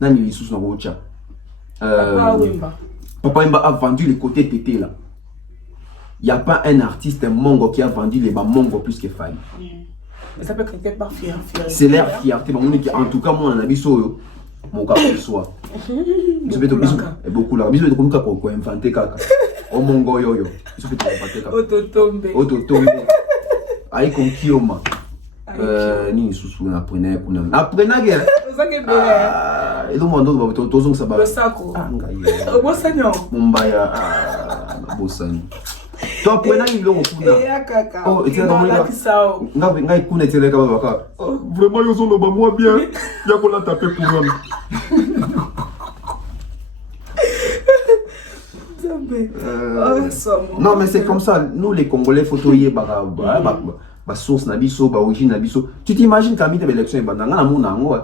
Nani li sous na rocha. Papa Wemba a vendu les côtés tété là. Il n'y a pas un artiste mongo qui a vendu les mongo plus que Fally. Mais ça peut quelque part fier. C'est leur fierté. En tout cas, moi, on a vu ça. Mon cas pour soi. Et beaucoup là. Bisous de comme quoi inventé kaka. Oh mon go yo yo. Bisous de inventé kaka. Autotombe. Aïe comme Kioma. Ni sous na prenait kuna. Na prenait guerre. Et donc on doit tozong ça ba. Le sako. Bosanyo. Mumbaya bosanyo. Toi prenant il long kuna. Oh et là donc ngai kuna tele ka baka. Vraiment yo sont le ba moi bien. Ya ko la taper pour moi. Non mais c'est comme ça, nous les Congolais photoyer ba source na biso ba origine na biso. Tu t'imagines quand il y a élection bandanga na mona ngo.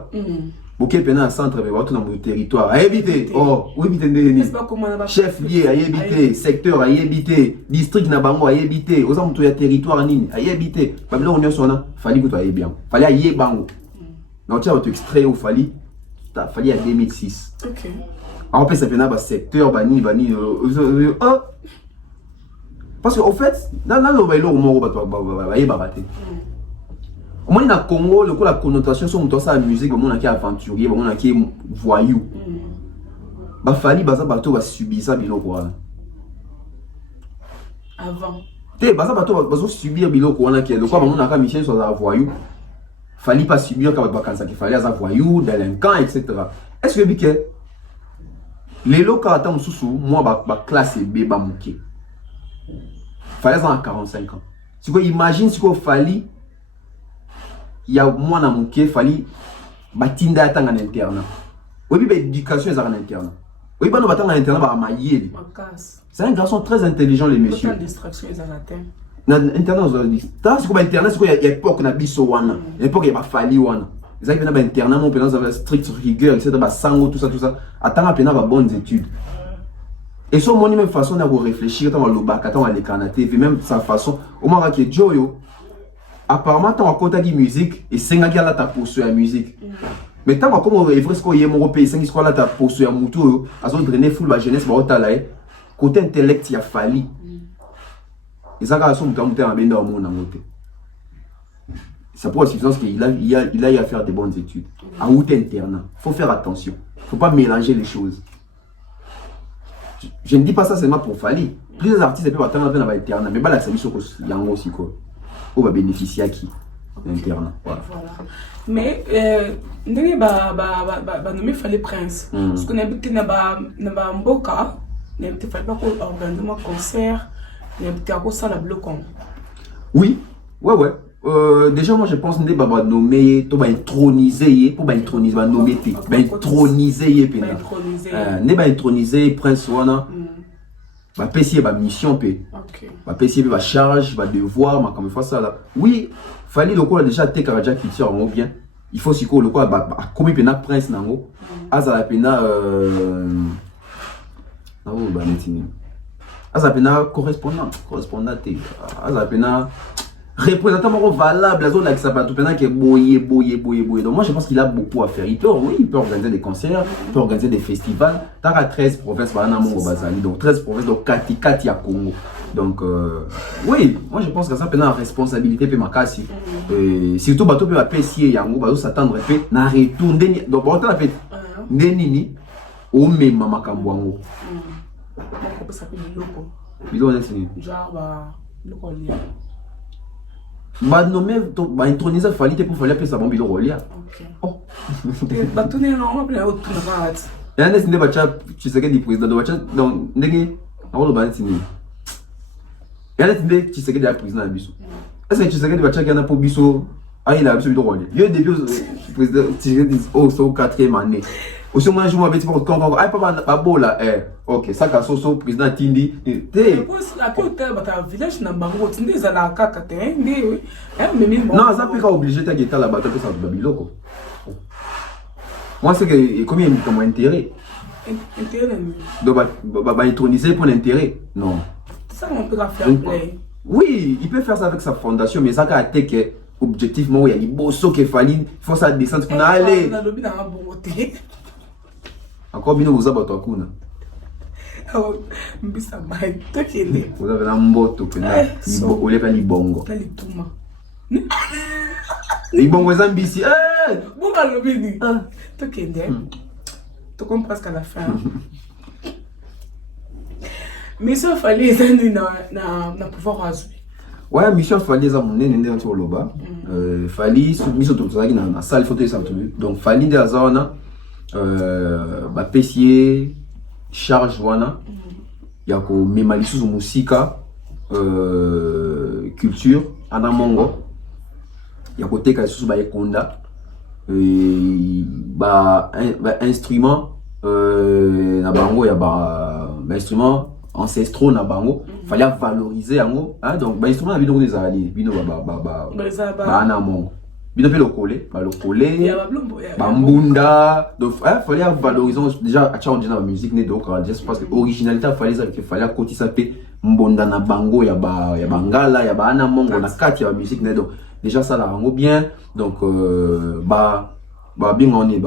Boké pena centre mais watu na mon territoire. A éviter. Oh, oui bitende. Chef lié a éviter, secteur a éviter, district na bango a éviter. Oza muto ya territoire nini a éviter. Babilo onyo sona, Fally ko to a bien. Fally a yé bango. Na tu as auto extrait au Fally. Ta Fally à 2006. OK. En plus, ça vient d'un secteur, bani. Parce qu'en fait, dans le bailo, on va au moins, dans le Congo, la connotation sur la musique, on a aventurier, on a voyou. Fally, va subir ça, avant. Baza bato va subir biloko wana qui le quoi on a Michel sur la voyou. Fally pas subir quand bakansa qui fallait à voyou, délinquant, etc. Est-ce que les locaux attendent sous moi ba classe B ba mouké. Fallait en 45 ans. Si vous imaginez si vous Fally il y a moi na mouké Fally batinda atang en internat. Oui ba éducation en internat. Oui ba no batang en internat ba mailler. C'est un garçon très intelligent les messieurs. Autant de distractions ils en atteignent. Na internat on dit. Ta c'est comme internat c'est quoi il y a époque na biso wana. Époque il y a Fally wana. Ils ont un internat, mon pénal avec strict rigueur, etc. Sango, tout ça. Attends, à pénal, bonnes études. Et sur mon même façon de réfléchir, tant à l'obaka, tant à l'écanaté, même sa façon, au moment que Joyo, apparemment, tant à côté de musique, et c'est un gars là, t'as poursuivi la musique. Mais tant à comme on est vrai, ce qu'on y est, mon pays, c'est un gars là, t'as poursuivi la moutou, à son drainer full la jeunesse, bah, au côté intellect, il y a Fally. Et ça, quand on est en train de monter. Ça pour la suffisance qu'il a à faire des bonnes études. À route internat. Il faut faire attention. Il ne faut pas mélanger les choses. Je ne dis pas ça seulement pour Fally. Plusieurs artistes peuvent attendre à l'internat. Mais là, c'est il y a aussi quoi. On va bénéficier à qui l'internat. Voilà. Mais il ne fallait prince. Parce qu'on a habité dans Mboka, il ne fallait pas organiser un concert, il n'y a pas ça la blocon. Oui, ouais. Déjà moi je pense que nous devons nommer, pour introniser, nommer, introniser, nous introniser prince wana, va payer ma mission va payer ma charge, va devoir, ma comme fois ça là. Oui, Fally le quoi déjà té karaja culture on bien. Il faut aussi que le quoi comme pena prince nango, azala pena nango ba netini. azapena correspondant azapena représentant valable azol avec sa patou pendant que boyer. Donc moi je pense qu'il a beaucoup à faire. Il peut organiser des concerts, il peut organiser des festivals. T'as 13 provinces par an Bazali, donc 13 provinces donc Kati à Congo. Donc oui, moi je pense que ça pendant responsabilité pe makasi. Surtout bateau peut apprécier yango bazo s'attendre pe na retourner donc bon la fête. Ndenini o mema makambo yango. On peut s'appeler loco. Bilo on est genre loco lia. Bah nommé bah introniser fallait pour fallait appeler ça bon bilo rolia. OK. Oh. Bah tout n'est non appeler autre navat. Et on est né bacha tu sais que du président de bacha donc ndenge on le banti ni. Et on est né tu sais que du président biso. Est-ce que tu sais que du bacha qui a pour biso ah il a biso bilo rolia. Yo début président tu sais que oh so 4e année. Aussi moi je m'avais dit pour quand ah pas beau là OK ça ka so président Tindi te la côté bata village na bango tindi za la kaka te ndi non ça peut pas obligé ta guitare là-bas ça babiloko moi c'est que combien il comme intérêt donc bah introniser pour l'intérêt non ça on peut faire play oui il peut faire ça avec sa fondation mais ça ka que objectivement il y a des bosso qui fallait faut ça descendre pour aller encore bien vous avez toi kuna mbisa mai tokele vous avez la mboto pena libo ole pa libongo talituma libongo zambisi bonga lobini tokende to comprends presque à la fin mais ça fallait zani na pouvoir azui ouais mission fallait za munene ndenge sur loba fallait mission to tsaki na salle photo ça donc fallait de azana ba pesier charge wana ya ko mema lisusu musika culture ana mongo ya ko teka lisusu ba ekonda ba instrument na bango ya ba instrument ancestraux na bango fallait valoriser yango hein donc ba instrument na bino ko ezali bino ba ana mongo bino pe le coller bambunda donc fallait valoriser déjà à chaque la musique né donc juste parce que originalité fallait côté ça pe mbonda na bango ya bangala ya ba na mongo na kati ya musique né donc déjà ça la rango bien donc bien on est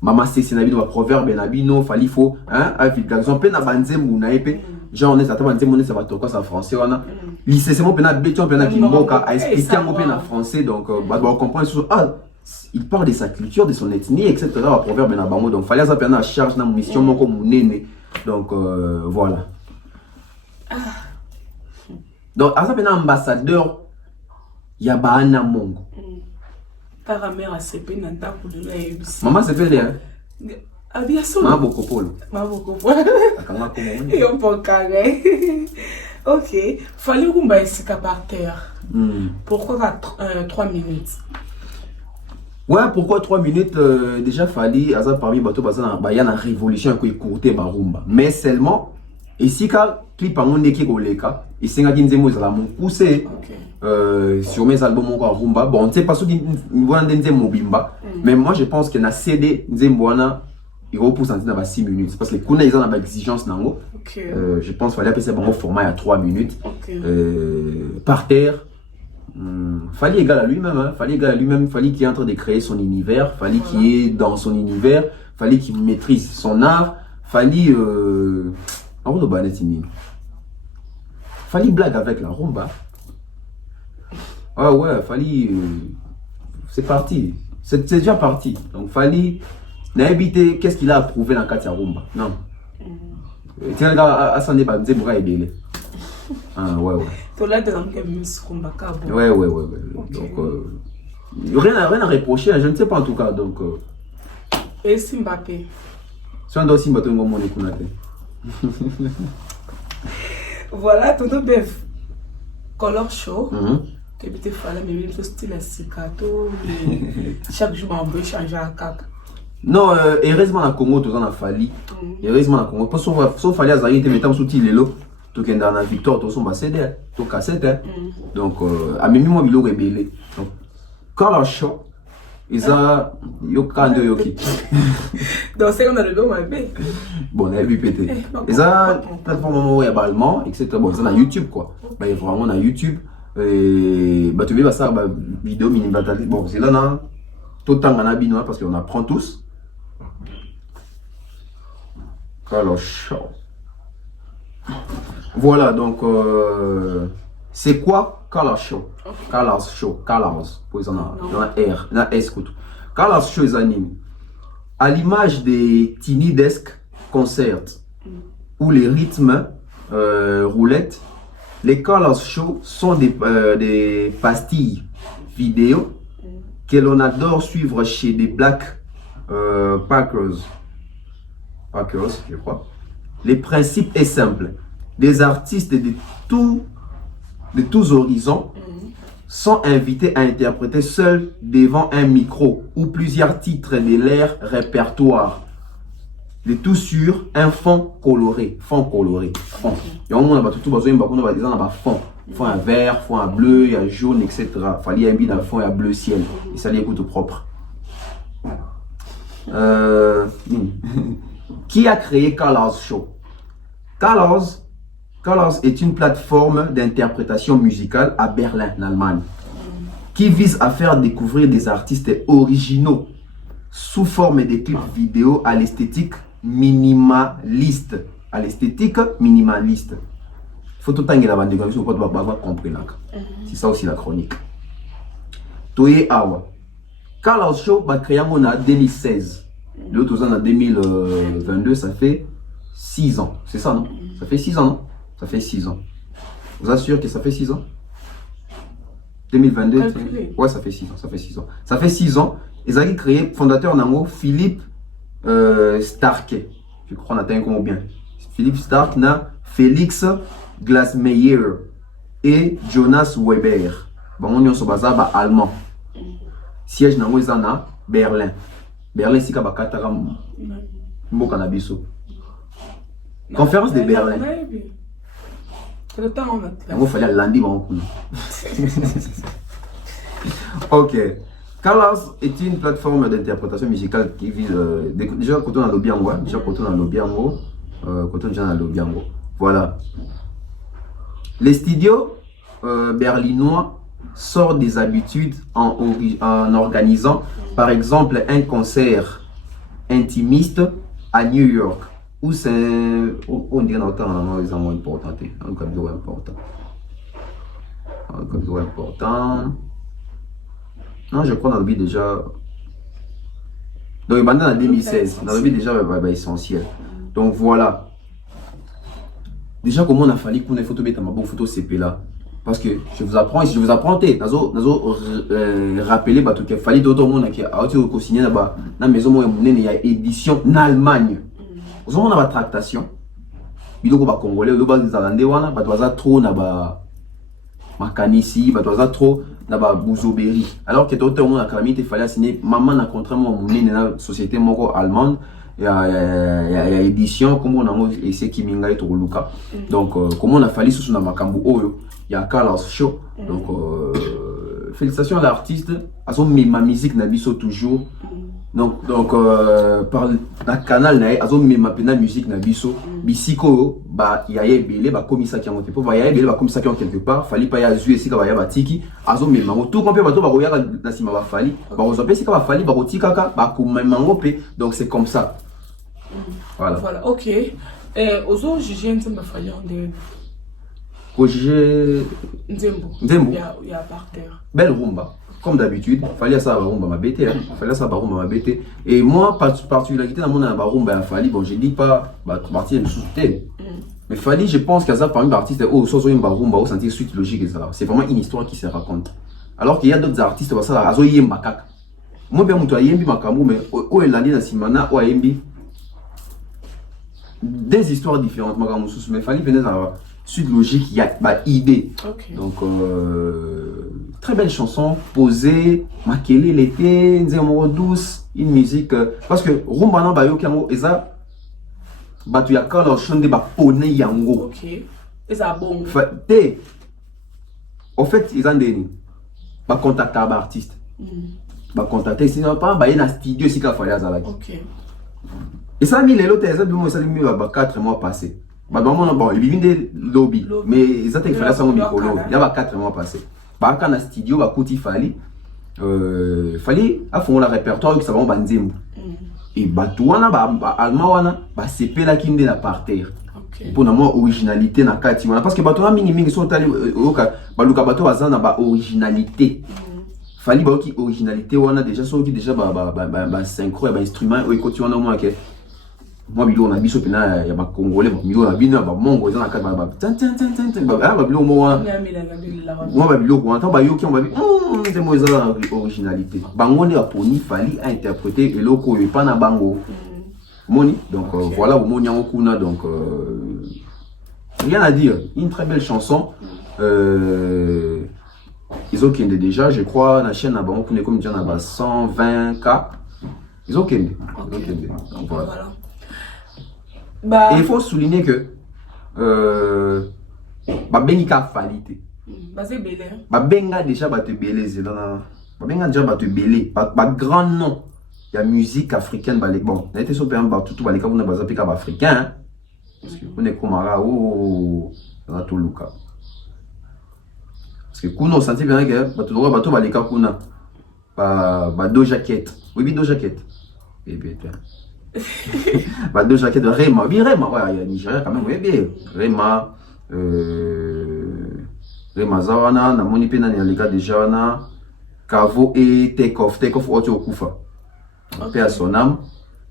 mama c'est na bino ba proverbe na bino fallait faut hein avec garçon pe na banzembu na epé genre on est attends banzembu ça va toka ça français wana lycée c'est mon pena béton pena kimboka a expliquer mon pena français donc on comprend il parle de sa culture de son ethnie etc ba proverbe na bango donc fallait ça pena charge na mission moko munene donc voilà donc ça pena ambassadeur ya bana mongo ta mère a sepé na ndako de la ABC maman c'est fait hein abia so maman bokopolo akanga komo et on peut carré OK fallait kumba esika par terre pourquoi 3 minutes ouais pourquoi 3 minutes déjà fallait asa parmi bato bazana ba yana révolution ko écourter barumba mais seulement esika clip en ndeki koleka esenga kinzemo za la moukuse sur mes albums encore rumba bon c'est pas ce qui voit ndenze mobimba mais moi je pense que na CD nzembwana il repousse en 6 minutes parce que les kuna ils ont une exigence nango je pense fallait appeler ça bon format à 3 minutes par terre fallait égal à lui-même hein. Fallait qu'il est en train de créer son univers fallait qu'il est dans son univers fallait qu'il maîtrise son art fallait fallait blague avec la rumba. Ah ouais, fallait c'est parti. C'est déjà parti. Donc fallait n'habiter qu'est-ce qu'il a approuvé dans Katia rumba. Non. Tiens là à s'en est pas bras et belé. Ah ouais. Toi là dans quel musique rumba ka bon. Ouais. Donc rien à reprocher, je ne sais pas en tout cas donc et Mbappé. Si on doit Mbappé mon écoute. Voilà, tonton Bev. Color show. Que tu fais mais même style à Sikato. Chaque jour, on peut changer à caca. Non, heureusement, à Congo, tout ça a fallu. Heureusement, à Congo. Parce qu'il fallait à Zahir, tu mettais sous Tilelo. Tu es dans la victoire, tu es CD, tu es cassette. Donc, à même moi, il est rebellé. Donc, Color show. Eza yo kando yoki. Donc c'est on a le nom mais Bon, on a vu péter. Eza plateforme où il y a allemand, etc. Bon, c'est dans YouTube quoi. Bah il y a vraiment dans YouTube. Et bah tu vois ça, bah vidéo mini bataille. Bon, c'est là non. Tout le temps on a binois parce qu'on apprend tous. Alors chaud. Voilà donc c'est quoi Color Show? Color Show, Colors. Pois on a R, on a S quoi. Color Show les animes. À l'image des Tiny Desk Concerts où les rythmes roulettes, les Color Show sont des pastilles vidéo que l'on adore suivre chez des Black Packers, je crois. Le principe est simple. Des artistes de tous horizons sont invités à interpréter seuls devant un micro ou plusieurs titres de leur répertoire. Le tout sur un fond coloré. Fond. Il y a un monde qui a fond. Fond à vert, fond à bleu, il y a jaune, etc. Il fallait un bid dans fond et à bleu ciel. Et ça les écoute propre. Qui a créé Colors Show? Colors est une plateforme d'interprétation musicale à Berlin, en Allemagne, qui vise à faire découvrir des artistes originaux sous forme de clips vidéo à l'esthétique minimaliste. Faut tout le temps que la bande de gamins pas comprendre. C'est ça aussi la chronique. Toye Awa. Colors Show va créer en 2016. L'autre en 2022, ça fait 6 ans. C'est ça, non? Ça fait 6 ans, non? Ça fait 6 ans. Vous assure que ça fait 6 ans? 2022? Ouais, ça fait 6 ans. Ça fait 6 ans. Ils ont créé, fondateur Nango, Philippe Stark. Je crois qu'on atteint comment bien. Philippe Stark, na Félix Glasmeyer et Jonas Weber. Bon, on est sur base allemand. Siège Nango, ils en Berlin. Berlin, c'est Kabakatara Mokanabiso. Conférence de Berlin. Il fallait lundi. Ok. Colors est une plateforme d'interprétation musicale qui vise déjà quand on a l'Obiango. Voilà. Les studios berlinois sortent des habitudes en organisant par exemple un concert intimiste à New York. Où c'est on dirait autant les amours importants, un cadeau important. Non, je crois dans le but déjà. Donc, maintenant en 2016, dans le but déjà essentiel. Donc voilà. Déjà, comment on a fallu qu'on ait photo bête ma bonne photo CP là. Parce que je vous apprends, rappeler tout qu'il fallait d'autres monde qui a été co-signé dans la maison il y a édition en Allemagne. Vous avez une tractation. Il y a des Congolais, il y a des Zallandais, il y a trop de Makanisi, il y a trop de Bouzoberi. Alors que tout le monde a calamité, il fallait signer. Maman a contrairement à la société allemande. Il y a édition, comme on a essayé qui minga et Luka. Donc, comme on a fallu sous la Makambu Oyo, il y a Colors Show. Donc, félicitations à l'artiste. À son ma musique n'a toujours. Donc par le canal na azo mema pena musique na biso bisiko ba yaye belé ba komisa ki ngote po ba yaye belé ba komisa ki quelque part fali pa ya zu esika ba ya batiki azo mema tout compé ba to ba roya na sima ba fali ba rozo pe sika ba fali ba rotika ka ba komema ngope. Donc c'est comme ça. Voilà. OK. Ozo jije nzemba fali on de Oje Nzembo. Il y a par terre. Belle rumba. Comme d'habitude, il fallait ça rumba ma bête. Et moi, particularité dans mon rumba il fallait, bon, je dis pas partie de sous-thème. Mais fallait, je pense qu'il y a ça parmi les artistes, soit une rumba, au sentier suite logique et ça. C'est vraiment une histoire qui se raconte. Alors qu'il y a d'autres artistes, ça, azo yemba kaka. Moi, bien, moi, yembi makamu, mais où est l'année dans Simana, où yembi des histoires différentes, mais fallait venir dans suite logique, il y a idée. Okay. Donc, très belle chanson, posée, Makele l'été, Nzemoro douce, une musique. Parce que Rumbana Bayo Kango, Eza, tu as quand leur chante de Pone Yango. Ok. Eza bon. En fait, ils ont des contacts à l'artiste. ba contacter sinon pas ba na studio si ka fallait azalaki. OK. Et ça mis les lots ça bi ça mis ba 4 mois passés. Ba maman bon, il vient de lobby mais ils ont fait ça au micro. Il y a 4 mois passés. Ba quand na studio ba kuti fallait à fond le répertoire que ça va banzembo. Et batouana ba almawana ba sepela kinde na parterre. Pour moi originalité na kati wana parce que batouana mingi sont tali oka baluka bato bazana ba originalité. Fali ba ki originalité wana déjà sont qui déjà ba synchro ba instrument o ekoti wana moi ke moi bilo na biso pena ya ba congolais bilo na bino ba mongo za na kati ba tan ba bilo moi moi ba bilo ko anta ba yo ki on ba c'est moi ça originalité bango ne aponi fali a interpréter et loko yo pas na bango moni donc voilà au moni en kuna donc rien à dire, une très belle chanson. Ils ont kende déjà, je crois, la chaîne a bon comme dire na 120K. Ils ont kende. Donc voilà. Bah, et il faut souligner que ba benga falité. Bah c'est belé. Ba benga déjà ba te belé zelana. Ba benga déjà ba te belé, ba grand nom. Il y a musique africaine ba bon, na été so pe ba tout ba les ka na ba zapika ba africain. Parce que on est Komara ou dans tout le cas. Parce que Kuno senti bien que bateau va les cas Kuna ba deux jaquettes. Oui, deux jaquettes. Et bien ba deux jaquettes de Rema. Oui, Rema, ouais, il y a Nigeria quand même, oui bien. Rema Rema Zawana, na moni pena ni les gars déjà na Kavo et Take Off auto okufa. Paix à son âme.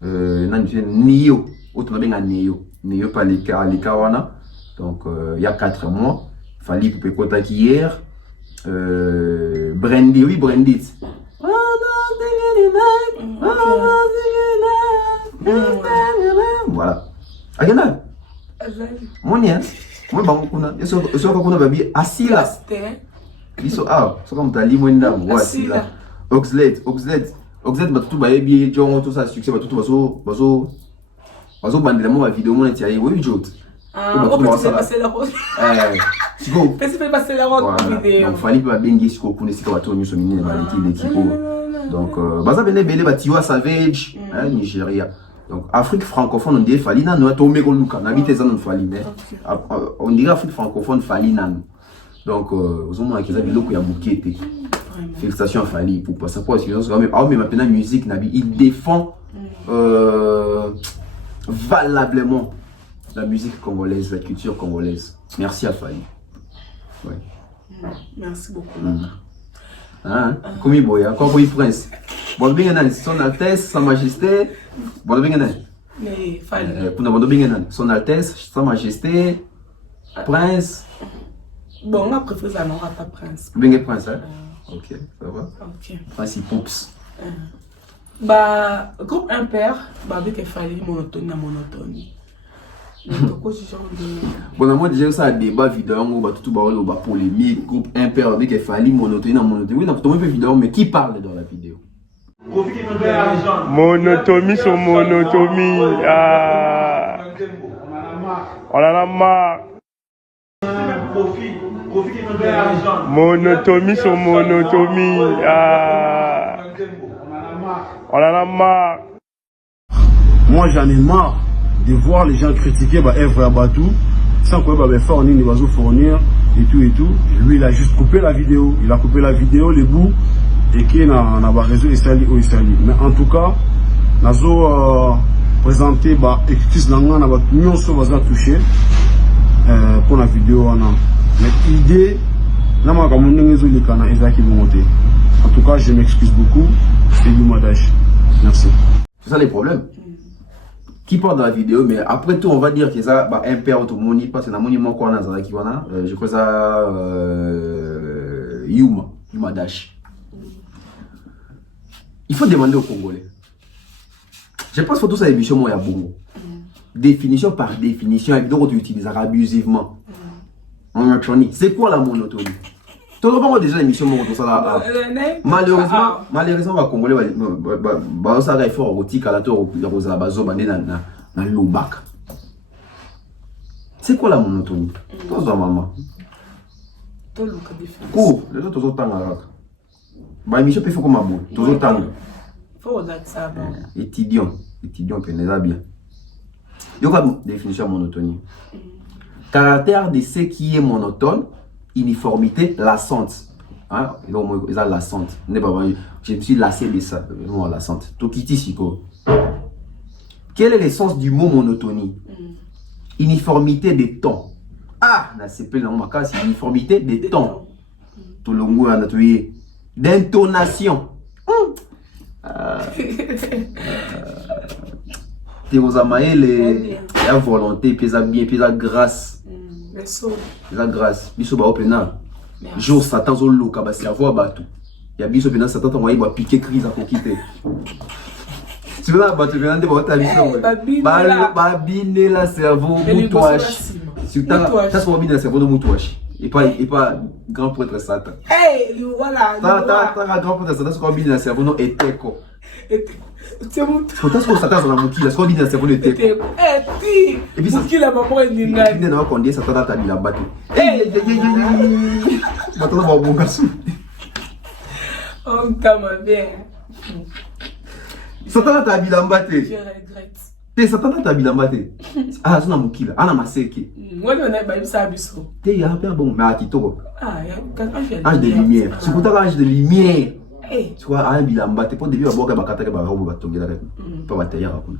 Nio, autre nom bien Nio. Nio pas les kawana. Donc il y a 4 mois. Fali pour Pekota hier. Brandy, oui, Brandy. Voilà. Agena. Mon nia. Moi bango kuna. Eso kuna babi asila. Biso so comme tali mwenda asila. Oxlade batutu ba yebi jongo tout ça succès batutu bazo bandela mo vidéo mo ntia ye oui jote. On peut passer la rose. Siko. Peut passer la rose vidéo. Donc fallait pas bengi siko kuna sika bato nyo so minene ba l'équipe. Donc baza bene bele batiwa Savage, Nigeria. Donc Afrique francophone on dit fali na no tombe ko luka na biteza non fali mais on dirait Afrique francophone fali nan. Donc aux hommes qui avaient beaucoup ya bukete. Félicitations à Fali pour passer pour mais maintenant musique nabi il défend valablement la musique congolaise, la culture congolaise. Merci à Fali. Ouais. Merci beaucoup. Comme il boit, encore il prince. Bon bien son Altesse, Sa Majesté. Bon bien mais Fali. Son Altesse, Sa Majesté, Prince. Bon, on a préféré ça non à ta prince. Bien prince, hein? Ok, ça va. Ok. Prince Poups. Bah, groupe impair, bah avec Fali monotonie. Bon, moi déjà ça débat vidéo, on va tout polémique, groupe impair avec Fali monotonie. Oui, on a tout vidéo, mais qui parle dans la vidéo? Monotomie sur monotomie. On en a marre. Monotomie sur monotomie. On en a marre. Moi j'en ai marre de voir les gens critiquer Evre Abatou sans qu'on va faire en fournir et tout. Lui il a juste coupé la vidéo. Il a coupé la vidéo, les bouts et qui n'a pas réseau Israël. Mais en tout cas, nous présenté excuse langue na nous sommes touché pour la vidéo mais l'idée n'a pas comme monté. En tout cas, je m'excuse beaucoup. C'est du Madash. Merci. C'est ça les problèmes. Qui parle dans la vidéo, mais après tout, on va dire que ça impair automoni parce que na monument qu'on a dans qui wana. Je crois ça Yuma Dash. Il faut demander aux Congolais. Je pense que tout ça émission moi ya bongo. Définition par définition avec d'autres utilisent abusivement. C'est quoi la monotonie? Tout le monde déjà l'émission mon ça là. Malheureusement, va Congolais va ça va fort au tika la tour au bazo bandé na lobak. C'est quoi la monotonie? Toi maman. Tout le cas différent. Cours, les autres temps là. Bah, Michel, il faut comme un bon. Toujours temps. Faut ça. Étudiant, c'est bien. Il y a une définition de monotonie. Caractère de ce qui est monotone, uniformité, lassante. Hein? Il y a lassante. Je me suis lassé de ça, lassante. Tout qui ici, quoi. Quel est le sens du mot monotonie? Uniformité des tons. Ah, c'est plus long, c'est uniformité des tons. Tout le monde a trouvé. D'intonation. Tu vous amaye la volonté, puis ça bien, puis ça grâce. La grâce. Biso ba opena. Jour Satan zo loka ba cerveau ba tout. Ya biso pena Satan ta moyi ba piquer crise à quitter. Tu veux ba tu viens de ba ta biso. Ba bine la cerveau mutouache. Si tu as ça bine la cerveau de mutouache. Et pas grand prêtre Satan. Hey, voilà. Ta grand prêtre Satan so bine la cerveau no eteko. C'est bon. Pourtant ce que Satan dans la mouki la so bine la cerveau no eteko. Et puis mouki la maman est ninga. Il n'a pas conduit Satan dans ta bila battu. Maintenant on va bon garçon. On t'a bien. Satan dans ta bila battu. Je regrette. T'es Satan dans ta bila battu. Ah, c'est na mouki là. Ah na maseki. Moi on a pas ça biso. T'es ya bien bon mais à Tito. Ah, Ange de lumière. C'est pour ta ange de lumière. Hey. Tu vois, un bilan battu pour début à boire ba kata ba robo ba tonga la. Pas ba tailler à kuna.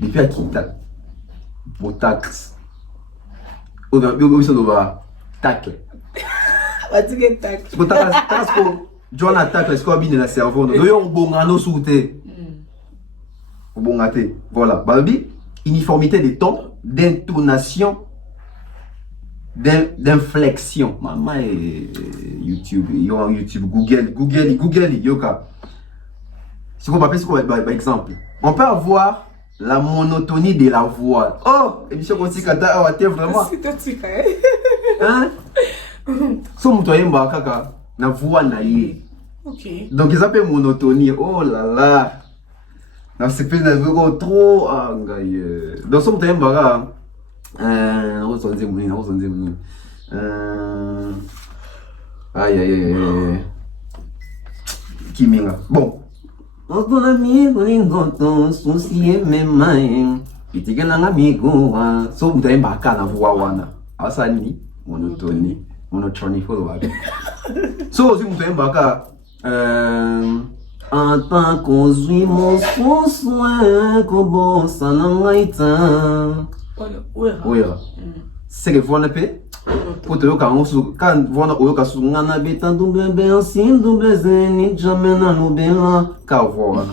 Depuis à Kita. Botax. Ou bien ça doit tacle. Tu get tacle. C'est pour ta ko John attaque est-ce qu'on bien le cerveau. Nous yo bongano souté. Bongate. Voilà. Balbi, uniformité des tons, d'intonation, d'inflexion. Maman YouTube, Google, yoka. Si on m'appelle par exemple, on peut avoir la monotonie de la voix. Oh, et monsieur Konti Kata a été vraiment. Hein? So mutoye mbaka na voix na yé. OK. Donc ils appellent monotonie. Oh là là. Na c'est plus na trop donc so mutoye mbaka aïe. Kiminga. Bon. Ton amigo lingoto souci mes mains. Itigana amigo so mutoye mbaka na voix wana. Asa ni monotonie. Monotonie faut voir. So si mutoye mbaka en tant qu'on suit mon soin comme ça n'aita. Oui. C'est que voilà paix. Pour te loka quand voilà oyoka sungana beta double ben sin double zeni jamais na lobela ka voilà.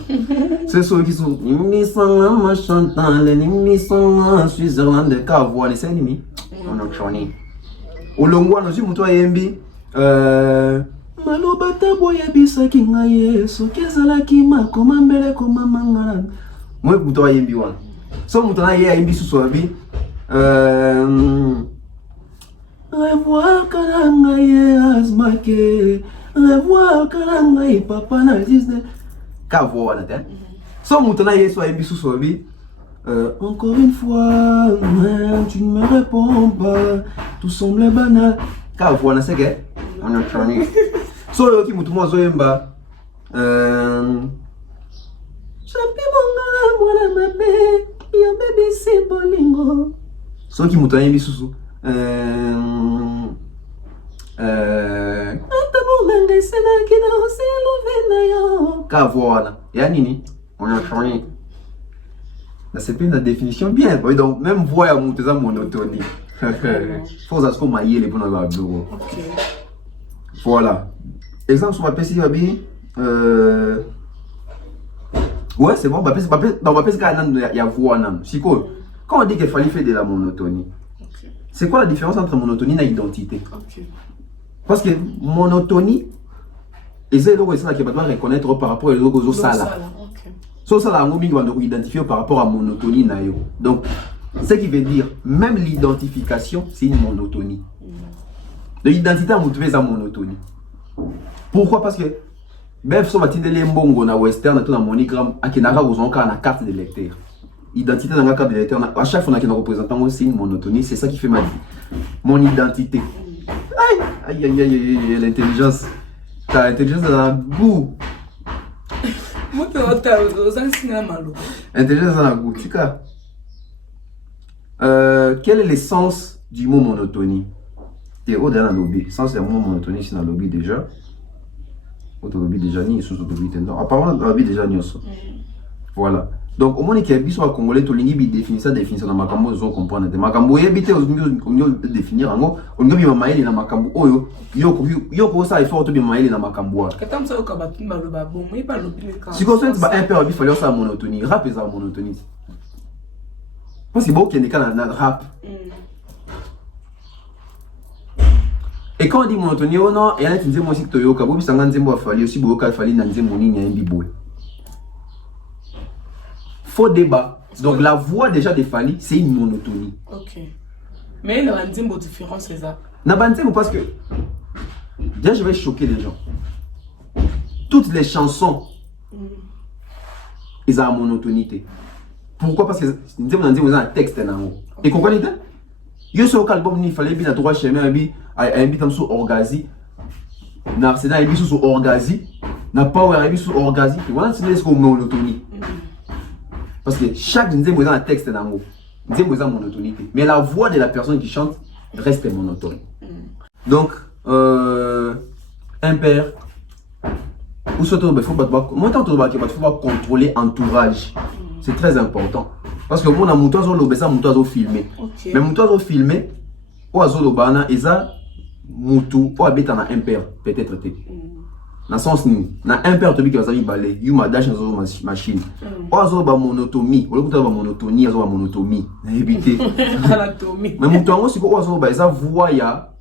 C'est ceux qui sont ni sanga ma chantal ni sanga Switzerland ka voilà c'est nimi. Monotonie. Olongwa no si muto ayembi maloba tabo yebisaki nga Yesu kezalaki makoma mbele koma mangala. Moi muto ayembi wana. So muto na ye ayembi susu abi revoir kalanga ye asmake revoir kalanga ye papa na Disney ka voilà te. So muto na ye so ayembi susu abi encore une fois tu ne me réponds pas tout semble banal ka voilà c'est que on a trôné. So yo ki mutu mwazo yemba Champi bonga mwana mabe yo baby si bolingo. So ki mutu yembi susu atabonga sena kina oselo vena yo ka voilà ya nini on a trôné. C'est plus la définition bien. Donc même voix à monter ça monotonie. Faut ça se mailler les bons dans le bureau. OK. Voilà. Exemple sur ma PC Babi ouais, c'est bon, dans ma PC il y a voix nam. C'est quoi? Quand on dit qu'il fallait faire de la monotonie. OK. C'est quoi la différence entre monotonie et identité? OK. Parce que monotonie et c'est là qui va reconnaître par rapport aux autres salles. OK. So ça la ngombi va nous identifier par rapport à monotonie na yo. Donc ce qui veut dire même l'identification c'est une monotonie. De l'identité on trouve ça monotonie. Pourquoi? Parce que bref so batinde les mbongo na western tout na monogramme akinaka ozonka na carte de lecteur. Identité dans la carte de lecteur à chaque fois qu'on représentant aussi une monotonie, c'est ça qui fait ma vie. Mon identité. Aïe l'intelligence. T'as intelligence dans la goût. Intelligence dans la goût. Tu cas. Quel est l'essence du mot monotonie? T'es au dans le lobby. Sens le mot monotonie, c'est dans le lobby déjà. Au lobby déjà, ni sous le lobby. Apparemment, dans le lobby déjà, ni sous. Voilà. Donc, au moins, qu'il y a soit congolais, tout le monde définit ça dans ma cambo, ils ont comprendre. Ma cambo, il y a habité au milieu de définir en gros, on y a bien maïli dans ma cambo. Oh, yo, ça, il faut bien maïli dans ma cambo. Si vous faites un peu, il fallait ça monotonie. Rap est ça monotonie. Parce que c'est beau qu'il y a des cas dans le rap. Et quand on dit monotonie, oh non, il y en a qui disent moi aussi que tu as eu, puis ça m'a dit moi, il fallait aussi beaucoup qu'il fallait dans mon ligne, il y a un biboué. Faux débat. Donc la voix déjà de Fally, c'est une monotonie. Ok. Mais il y a une différence, c'est ça. Parce que déjà je vais choquer les gens. Toutes les chansons, ils ont une monotonité. Pourquoi? Parce que nous avons un texte en haut. Et comprenez? Il y a un album, il fallait bien à droite chemin, un bit sur Orgazi. C'est un bit sur Orgazi. N'a pas un bit sur Orgazi. Voilà, c'est une monotonie. Parce que chaque nous a un texte en haut. Nous avons une monotonité. Mais la voix de la personne qui chante reste monotone. Donc, un père, ou surtout, il faut pas contrôler l'entourage. C'est très important. Parce que moi, on a mon toit filmé. Mais mon toit filmé, ou à Zolobana, et ça, Moutou, ou habite en un père, peut-être. Dans le sens où, dans un père, tu as dit balai, you m'a dash dans une machine. Ou à Zoloba monotomie, ou à monotonie, à monotomie. Éviter. Mais mon toit, c'est quoi, ou à voix, ya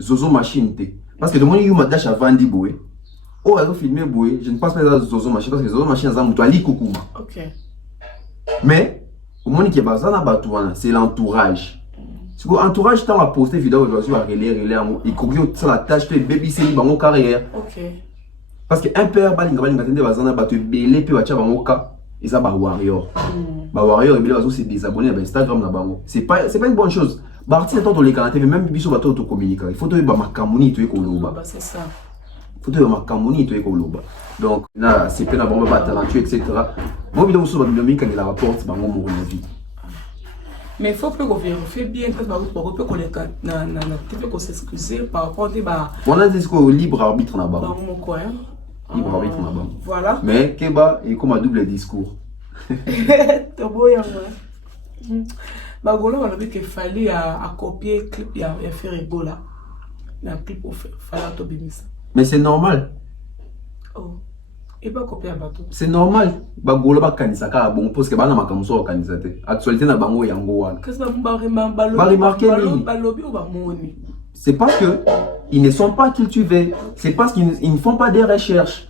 Zozo machine. Parce que le moment où you m'a dash à Vandi Boué, ou à filmer Boué, je ne pense pas à Zozo machine, parce que Zozo machine, c'est un moutou, ali koukouma. Mais, au moment qui est c'est l'entourage. Si l'entourage t'a posté vidéo, il va relire, il couvre la tâche, tu es baby, c'est une carrière. Parce qu'un père, il va te belé, puis il va te faire et ça, warrior. Warrior, il va se désabonner à Instagram. C'est pas une bonne chose. Barti, attends, les canadiens, même biso va te communiquer. Il faut que tu aies ma camoni, tu es koloba. C'est ça. Il faut que tu aies ma camoni, tu es koloba. Donc, là, c'est plein d'avoir ma talentueux, etc. Moi, je suis venu quand il a rapporté ma vie. Mais il faut que vous vérifiez bien que vous s'excuser par rapport à... On a dit que libre arbitre là-bas. Libre arbitre là-bas. Voilà. Mais Keba est comme un double discours. C'est beau, Bagolo, on a vu qu'il fallait copier le clip et faire Ebola. Le clip pour faire Tobimisa. Mais c'est normal. Oh. Et pas copier un bateau. C'est normal. Bagolo ba kanisa ka bon parce que bana makamuso kanisa te. Actualité na bango yango wana. Qu'est-ce que ba remarquer balobi ou ba moni. C'est parce que ils ne sont pas cultivés. C'est parce qu'ils ne font pas des recherches.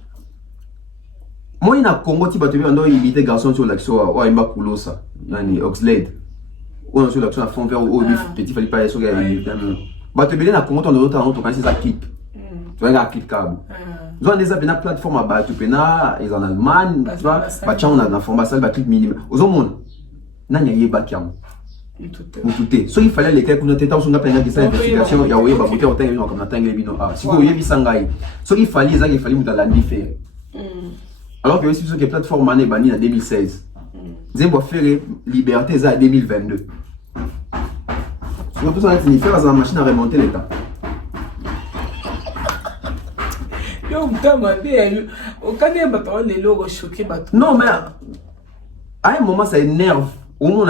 Moi il na Congo ti batebi ando il était garçon sur l'action wa imba kulosa. Nani Oxlade. Ou sur l'action à fond vers au petit fallait pas sur gars. Batebi na Congo ton autre quand c'est ça clip. Tu vois un clip câble. Nous avons des plateformes à battre, ils en Allemagne, tu vois, on a l'information, il clip minimum. Aux hommes, il y a des gens qui sont il fallait les quelques notes, on a plein d'investigations, il y a des gens qui ont été comme Nathan Glebino. Si vous avez Sangai, il fallait dans l'andifer. Alors que si vous avez des plateformes en 2016, vous avez fait liberté en 2022. Surtout, ça a été fait dans la machine à remonter les temps. Non, mais à un moment, ça énerve. Au moment où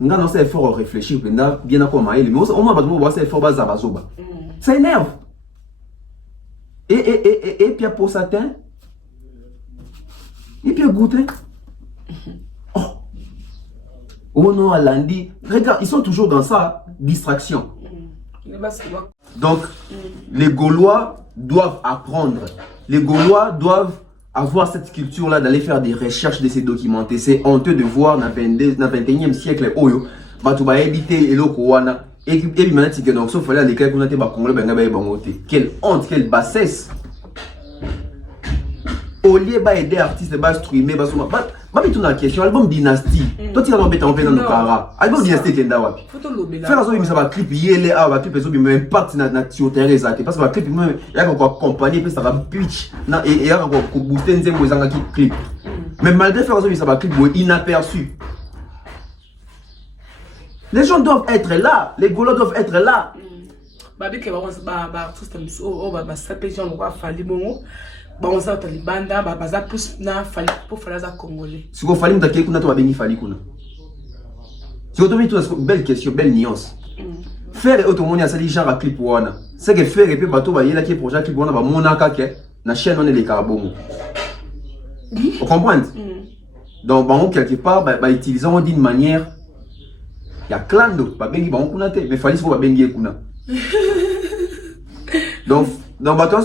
on a fait effort à réfléchir, bien à comment il est, mais au moment où on a fait effort à Zabazoba. Ça énerve. Et puis pour certains, et puis goûter. Oh non, à lundi. Regarde, ils sont toujours dans ça, distraction. Donc, les Gaulois doivent apprendre. Les Gaulois doivent avoir cette culture-là d'aller faire des recherches, de se documenter. C'est honteux de voir dans le 21e siècle, Batouba habiter et l'Okowana. Et puis maintenant, c'est que donc, sauf là, les cas qu'on a été Congolais, quelle honte, quelle bassesse. au lieu d'aider artistes de streamer mais tout la question album Dynasty toi tu as embêté en fait dans le cara album Dynasty kenda wapi faire ça ça va clip yele va clip ça mais impact na sur terrain exact parce que va clip même il y a quoi accompagner puis ça va pitch na et il y a quoi booster nzembo ezanga clip mais malgré faire ça va clip inaperçu. Les gens doivent être là, les golos doivent être là. Babi que artiste s'appelle Jean Leroy Fali bongo. On s'est entendu banda baza plus na Fali pour faire ça congolais. Si vous Fali m'taki kuna to babeni Fali kuna. Si vous tombe tout belle question, belle nuance. Faire automoni a sali genre clip wana. C'est que faire et puis bato ba yela qui projet clip wana ba monaka ke na chaîne on est les carbongo. Vous comprenez? Donc bango quelque part ba utilisant d'une manière il y a clando, pas bengi bango kuna te, mais Fali faut ba bengi kuna. Donc bateau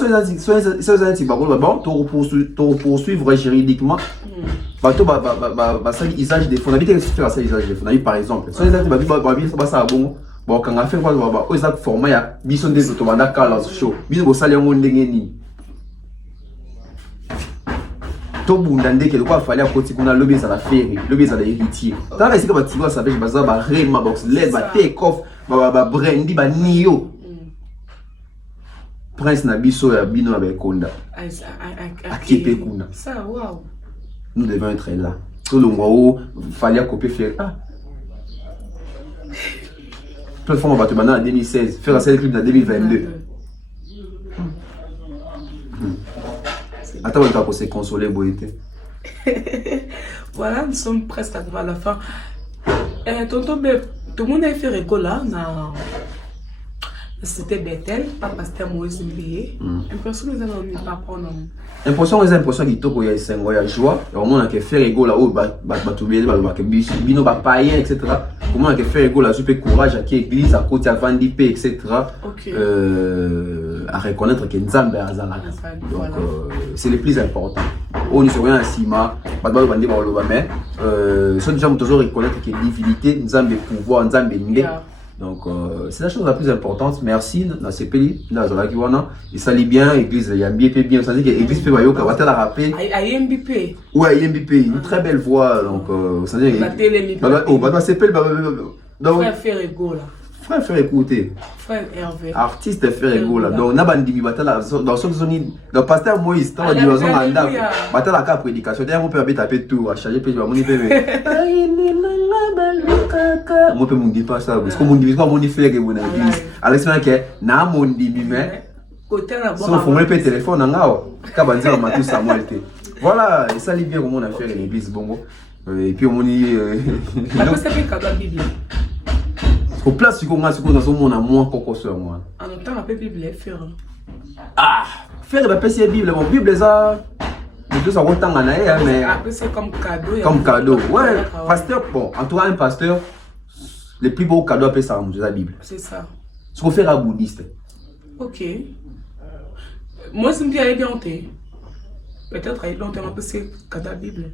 poursuivre juridiquement bateau ça usage des fonds habiter faire ça usage des fonds par exemple ça ça bon quand on a fait quoi ça format ya bison des automanda Carlos show bino go saler ngo ndenge ni to bundande ke quoi fallait à côté qu'on a lobby ça la faire lobby ça la héritier ça va c'est que batigo ça fait baza ba rema box les ba take off ba brandy ba nio Prince Nabiso et Bino avec Konda. Ça, wow. Nous devons être là. Tout le monde, il fallait copier faire. Ah. Plein de fois, on va te demander en 2016. Faire un seul clip en 2022. Attends, on va se consoler, Boïté. Voilà, nous sommes presque arrivés à la fin. Tonton, tout le monde a fait rigolo là. C'était Bethel, pas pasteur Moïse Mbié. Impression nous allons pas prendre. Impression qui toko ya sengo ya joie. Au moins que faire ego là où ba tout bien ba que bino ba païen etc. Comment que faire ego là super courage à qui église à côté à Vandipé etc. À reconnaître que Nzambe azala. Donc c'est le plus important. On est sur rien à Sima, ba ba bandi ba loba mais sont déjà toujours reconnaître que divinité Nzambe pouvoir Nzambe ndé. Donc, c'est la chose la plus importante. Merci, dans ces pays, dans la Kiwana. Et ça lit bien, l'église, il y a MBP bien. Ça dit que l'église peut voir, quand on a rappelé. IMBP. Ouais, IMBP, une très belle voix. Donc, ça dit que. Oh, bah, c'est pas Frère Ferrego, là. Frère faire écouter. Frère Hervé. Artiste faire écouter. Donc, n'a pas de batala. Dans ce zone, dans pasteur Moïse, dans la division Manda, batala la prédication. D'ailleurs, on peut taper tout, à changer page, mon IP. Moi, je ne dis pas ça. Parce que mon division, mon fait que mon église. Alors, c'est que, n'a mon division, mais. Si on fait un téléphone, on a un matou Samuel. Voilà, et ça, libère comment on a fait l'église Bongo. Et puis, on y. Donc, c'est fait cadeau Bible. Au place, si on a ce qu'on a, on a moins coco sur moi. En même temps, on peut Bible faire. Ah, faire la PC Bible, mon Bible, ça. Mais tout ça, on t'en a, mais. Après, c'est comme cadeau. Comme cadeau, ouais. Pasteur, bon, en tout cas, un pasteur, le plus beau cadeau, après ça, c'est la Bible. C'est ça. Ce qu'on fait à bouddhiste. Ok. Moi, c'est bien orienté. Peut-être à longtemps, on peut se cadeau la Bible.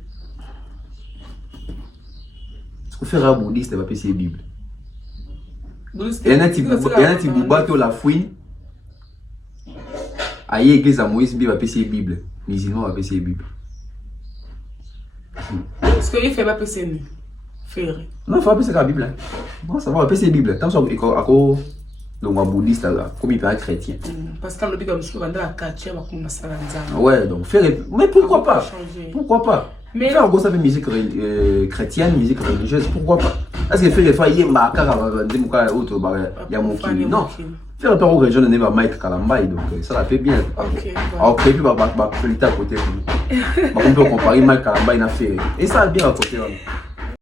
Ce qu'on fait à bouddhiste, c'est la PC Bible. Et un petit bateau la fouine. Aïe, église à Moïse, va passer la Bible. Musulman va passer la Bible. Est-ce qu'il fait pas passer nous? Faire. Non, il faut pas passer la Bible. Bon, ça va passer la Bible. Tant que donc un bouddhiste là, comme il peut être chrétien. Parce que le but comme si on va quartier, on va commencer à la. Ouais, donc faire. Mais pourquoi pas? Pourquoi pas? Mais faire ça fait musique chrétienne, musique religieuse, pourquoi pas? Est-ce que faire des fois il y a autre il y a mon qui non. Faire un peu aux régions de Mike Kalambaï, donc ça la fait bien. Alors que puis bah à côté. On peut comparer Mike Kalambaï n'a fait et ça a bien à côté.